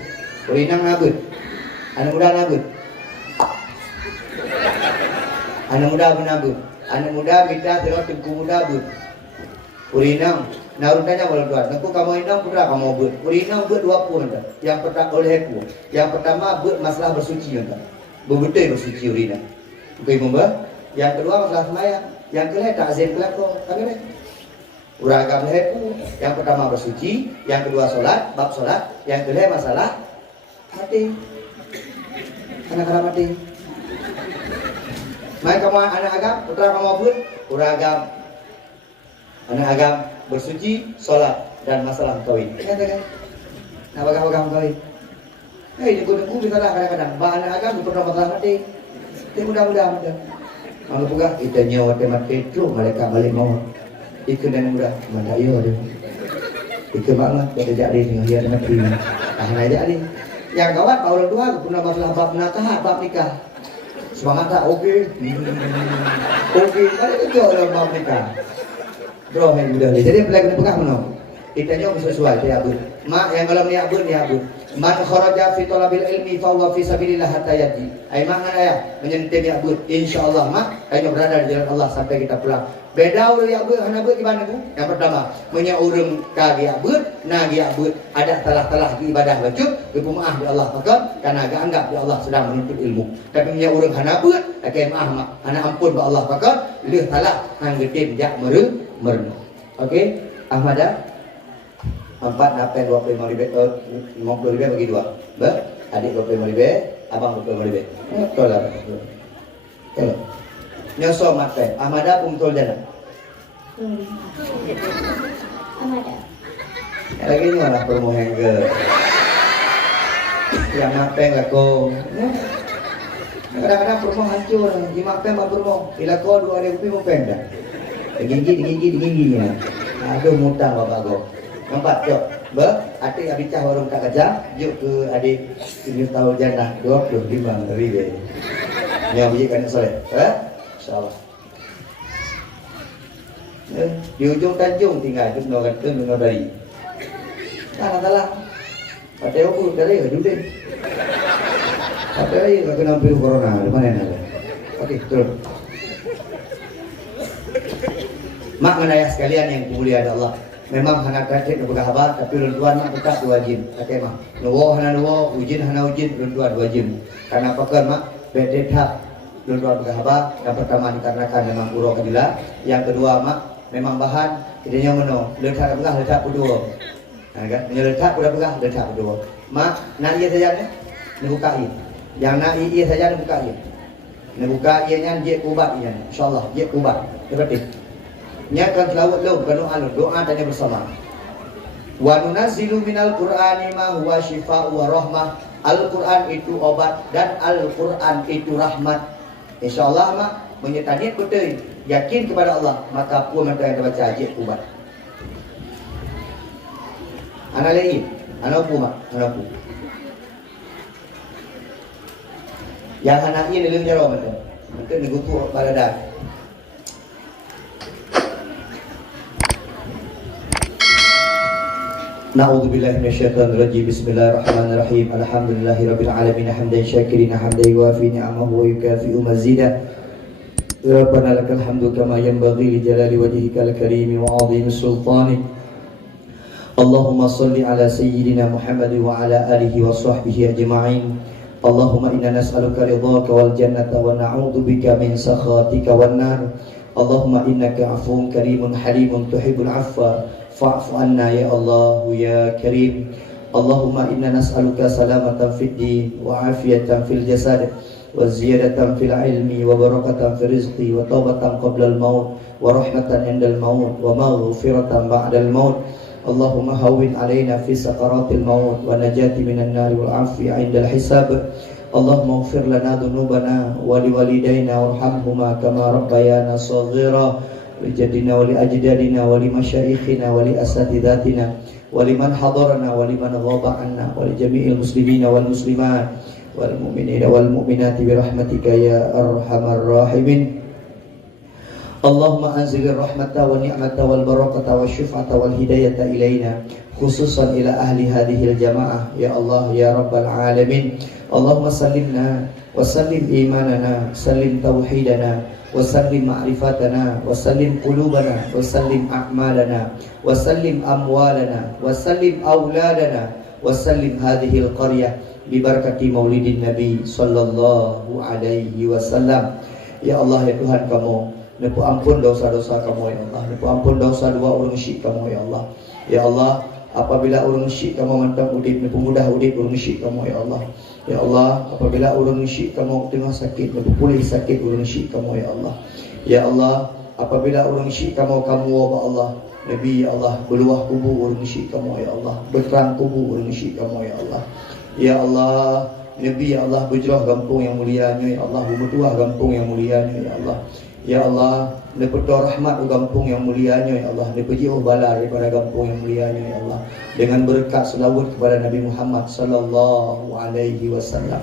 Purinang nabut. Anak muda nabut. Anak muda menabut. Anak muda minta tengok tengku muda but. Purinang. Narun tanya walau tuan. Aku kamu inang putra kamu but. Purinang but 20 anda. Yang pertama oleh aku. Yang pertama but masalah bersuci anda. Berbetul bersuci urinang. Okey mumba. Yang kedua masalah sembahyang. Yang kedua takzim kelakon. Kagak deh. Uragam leheku. Yang pertama bersuci. Yang kedua solat. Bab solat. Yang kedua masalah mati. Anak-anak mati. Mai kamu anak agam, putra kamu but, uragam. Anak agam bersuci, solat dan masalah kawin. Kan? Nak bagam kawin. Hei, nunggu bisa lah kadang-kadang. Bah anak agam pernah masalah mati. Tapi mudah-mudahan mudah. Malu pula kita nyawa temat petro mereka balik mau. Ikut dan mudah, mana yo dia. Ikut banget kita jadi dengan dia dengan prima. Ah aja ni. Yang kawan orang tua pernah masalah bab nakah, bab nikah. Semangat tak? Okey. Okey, mana kita orang bab nikah. Bro, yang mudah ni. Jadi pelak kena pegang mana? Kita nyawa sesuai dia abud. Mak yang kalau ni abud. Man kharaja fi talabil ilmi fa huwa fi sabilillah hatta yati. Ai mak ngana ya menyentuh ni abud. Insyaallah mak ayo berada di jalan Allah sampai kita pulang. Beda ul ya abud hana abud di mana tu? Yang pertama, punya urang ka dia abud, na dia abud ada talah-talah di ibadah wajib, bermaaf di Allah maka karena agak anggap di Allah sedang menuntut ilmu. Tapi punya urang hana abud, akai maaf mak, hana ampun ba Allah maka leuh talah hang getin jak mereng. Okey, Ahmada 4 dapat 25 ribu 50 ribu bagi 2. Ber? Adik 25 ribu, abang 25 ribu. Betul lah. Okey. Nyoso mate. Ahmada pun betul jana. Amada. Lagi ni malah promo hanger. Yang mapeng lah ko. Kadang-kadang promo hancur. Di mapeng apa promo? Bila ko 2 ribu mau penda. Gigi. Aduh mutang bapak go. Nampak jok. Adik abicah warung tak kerja. Yuk ke adik ini tahu jana 25 ribu. Yang bujikan soleh. InsyaAllah. Di ujung Tanjung tinggal itu Nor dari. Salah. Pakai apa dari juga. Pakai lagi kena ambil corona di mana nak? Okey, terus. Mak menayah sekalian yang dimuliakan Allah. Memang hana kredit nak berkabar tapi runtuan mak tetap wajib. Pakai mak. Nuwo hana nuwo, ujin hana ujin, runtuan wajib. Karena pakai mak bedet hak runtuan berkabar. Yang pertama dikarenakan memang urang kadilah. Yang kedua mak memang bahan idenya meno. Letak begah letak kedua. Kan? Letak sudah begah letak kedua. Mak nak ia saja ni. Dibuka ia. Yang nak ia saja dibuka ia. Dibuka ianya dia kubat ia. Insyaallah dia kubat. Berarti Nya kan tilawat lo kanu alun doa tanya bersama. Wa nunazzilu minal Qur'ani ma huwa syifaa'u wa rahmah. Al-Qur'an itu obat dan Al-Qur'an itu rahmat. Insyaallah mak menyetaniat betul yakin kepada Allah maka puan mentah yang baca ajak ubat. Anak lain, anak pu mak, anak pu. Yang anak ini dalam jaro mentah. Mentah negutu pada dah. Na'udzu billahi minasyaitonir rajim. Bismillahirrahmanirrahim. Alhamdulillahirabbil alamin hamdan syakirin hamdan yuwafi ni'amahu wa yukafi'u mazidah. Rabbana lakal hamdu kama yanbaghi li jalali wajhikal karim wa 'azimi sultanik. Allahumma shalli ala sayyidina Muhammad wa ala alihi wa sahbihi ajma'in. Allahumma inna nas'aluka ridhaka wal jannata wa na'udzu bika min sakhatika wan nar. Allahumma innaka 'afuwun karimun halimun tuhibbul 'afwa fa'fu anna ya Allah ya Karim. Allahumma inna nas'aluka salamatan fid din wa afiyatan fil jasad wa ziyadatan fil ilmi wa barakatan fil rizqi wa taubatan qabla al maut wa rahmatan indal maut wa maghfiratan ba'da al maut. Allahumma hawwin alaina fi sakaratil maut wa najati minan nar wal afiyah indal hisab. Allahumma ighfir lana dhunubana wa liwalidayna warhamhuma kama rabbayana shaghira. Lijadina wali ajdadina wali masyayikhina wali asatidatina wali man hadarana wali man ghaba anna wali jami'il muslimina wal muslimat wal mu'minina wal mu'minati bi rahmatika ya arhamar rahimin. Allahumma anzilir rahmata wa ni'mata wal barakata wa syuf'ata wal hidayata ilaina khususan ila ahli hadhil jamaah ya Allah ya rabbal alamin. Allahumma sallimna wa sallim imanana sallim tauhidana وسلم معرفتنا وسلم قلوبنا وسلم أعمالنا وسلم أموالنا وسلم أولادنا وسلم هذه القرية ببركة مولد النبي صلى الله عليه وسلم. Ya Allah ya Tuhan kamu, nepu ampun dosa-dosa kamu ya Allah, nepu ampun dosa dua orang syik kamu ya Allah. Ya Allah, apabila orang syik kamu mantap udip, nepu mudah udip orang syik kamu ya Allah. Ya Allah, apabila orang syik kamu tengah sakit, pulih sakit orang syik kamu ya Allah. Ya Allah, apabila orang syik kamu wabah Allah. Nabi ya Allah, beluah kubur orang syik kamu ya Allah. Berterang kubur orang syik kamu ya Allah. Ya Allah, Nabi ya Allah, berjerah gampung yang mulianya ya Allah. Bermutuah gampung yang mulianya ya Allah. Ya Allah, nepetua rahmat gampung yang mulianya ya Allah. Nepejiuh bala daripada gampung yang mulianya ya Allah. Dengan berkat selawat kepada Nabi Muhammad sallallahu alaihi wasallam.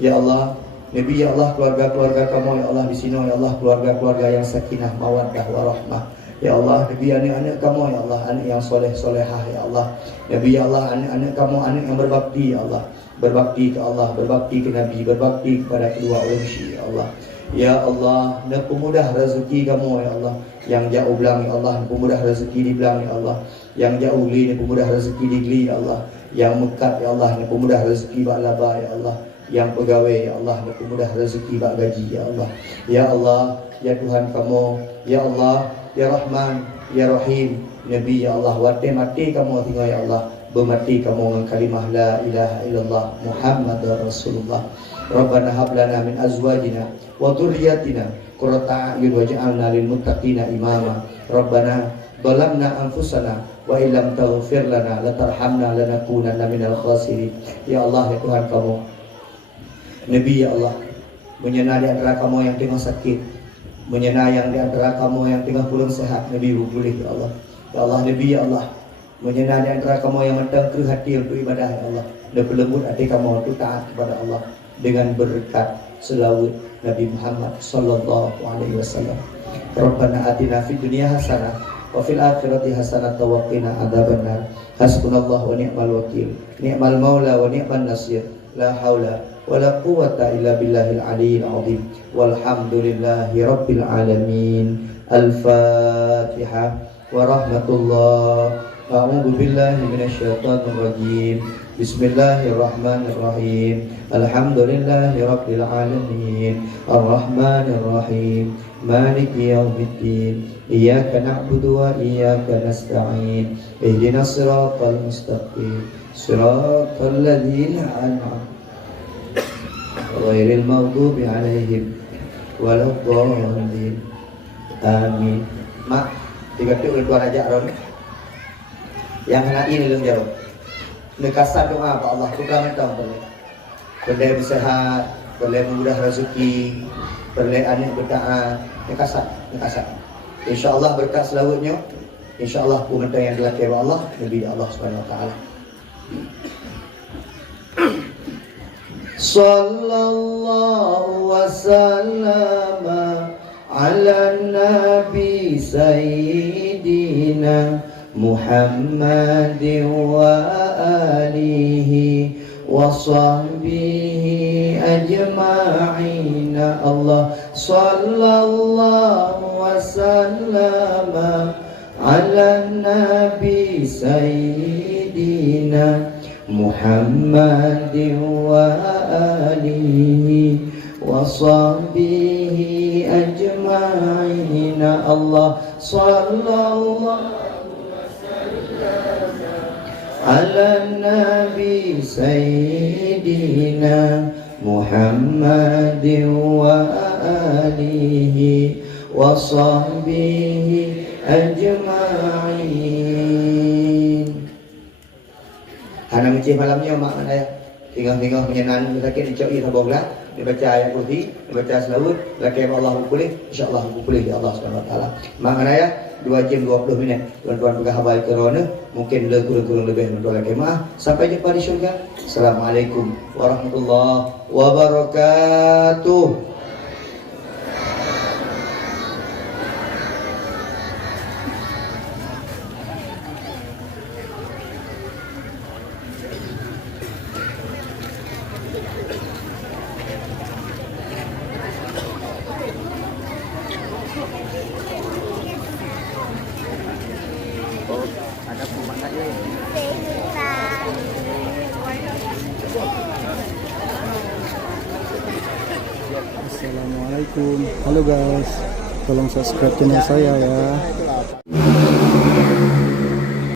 Ya Allah, Nabi ya Allah, keluarga-keluarga kamu ya Allah di sini ya Allah, keluarga-keluarga yang sakinah mawaddah warahmah. Ya Allah, Nabi anak-anak kamu ya Allah, anak yang soleh-solehah ya Allah. Nabi ya Allah, anak-anak kamu anak yang berbakti ya Allah. Berbakti ke Allah, berbakti ke Nabi, berbakti kepada kedua orang syih ya Allah. Ya Allah, nepemudah rezeki kamu ya Allah. Yang jauh belang ya Allah, nepemudah rezeki di belang ya Allah. Yang jauh li, nepemudah rezeki di geli ya Allah. Yang mekat ya Allah, nepemudah rezeki bak laba ya Allah. Yang pegawai ya Allah, nepemudah rezeki bak gaji ya Allah. Ya Allah, ya Tuhan kamu, ya Allah, ya Rahman, ya Rahim. Nabi ya Allah, wate mati kamu tinggal ya Allah. Bermati kamu dengan kalimah la ilaha illallah Muhammad Rasulullah. Rabbana hab lana min azwajina wa dhurriyyatina qurrata a'yun waj'alna lil muttaqina imama. Rabbana dhalamna anfusana wa illam taghfir lana latarhamna lanakunanna minal khasirin. Ya Allah ya Tuhan kamu, Nabi ya Allah, menyenang di antara kamu yang tengah sakit, menyenang di antara kamu yang tengah belum sehat, Nabi boleh ya Allah. Ya Allah, Nabi ya Allah, menyenang di antara kamu yang mendengker hati untuk ibadah ya Allah, dan berlembut hati kamu untuk taat kepada Allah dengan berkat selawat Nabi Muhammad sallallahu alaihi wasallam. Rabbana atina fid dunya hasanah wa fil akhirati hasanah wa qina adzabannar. Hasbunallahu wa ni'mal wakil, ni'mal maula wa ni'man nasir. La haula wa la quwwata illa billahil aliyyil azim. Walhamdulillahi rabbil alamin. Al-Fatihah wa rahmatullah. A'udzu billahi minasyaitonir rajim. Bismillahirrahmanirrahim. Alhamdulillahi rabbil alamin. Arrahmanir rahim. Maliki yaumiddin. Iyyaka na'budu wa iyyaka nasta'in. Ihdinas siratal mustaqim. Siratal ladzina an'amta ghairil maghdubi 'alaihim waladdallin. Amin. Mak, Tiga tu tuan ajak ron. Yang kena ini lem jaro. Nekasat doa apa Allah tu kan tahu boleh. Boleh bersehat, boleh memudah rezeki, boleh anak bertaat, nekasat. Insya-Allah berkat selawatnya. Insya-Allah pun benda yang dilakukan oleh Allah lebih Allah Subhanahu wa taala. Sallallahu wasallam ala nabi sayyidina Muhammadin wa alihi wa sahbihi ajma'in. Allah sallallahu wasallam ala nabi sayyidina Muhammadin wa alihi wa sahbihi ajma'in. Allah sallallahu ala nabi sayyidina Muhammadin wa alihi wa sahbihi ajma'in. Hana mencih malamnya mak mana ya? Tinggal menyenang sakit dicoi tabonglah, dibaca ayat kursi, dibaca selawat, laki Allah boleh, insya-Allah boleh ya Allah Subhanahu wa taala. Mak mana ya? 2 jam 20 minit. Tuan-tuan pegang habai corona, mungkin kurang lebih tuan lagi maaf. Sampai jumpa di syurga. Assalamualaikum warahmatullahi wabarakatuh. Assalamualaikum. Halo guys, tolong subscribe channel saya ya.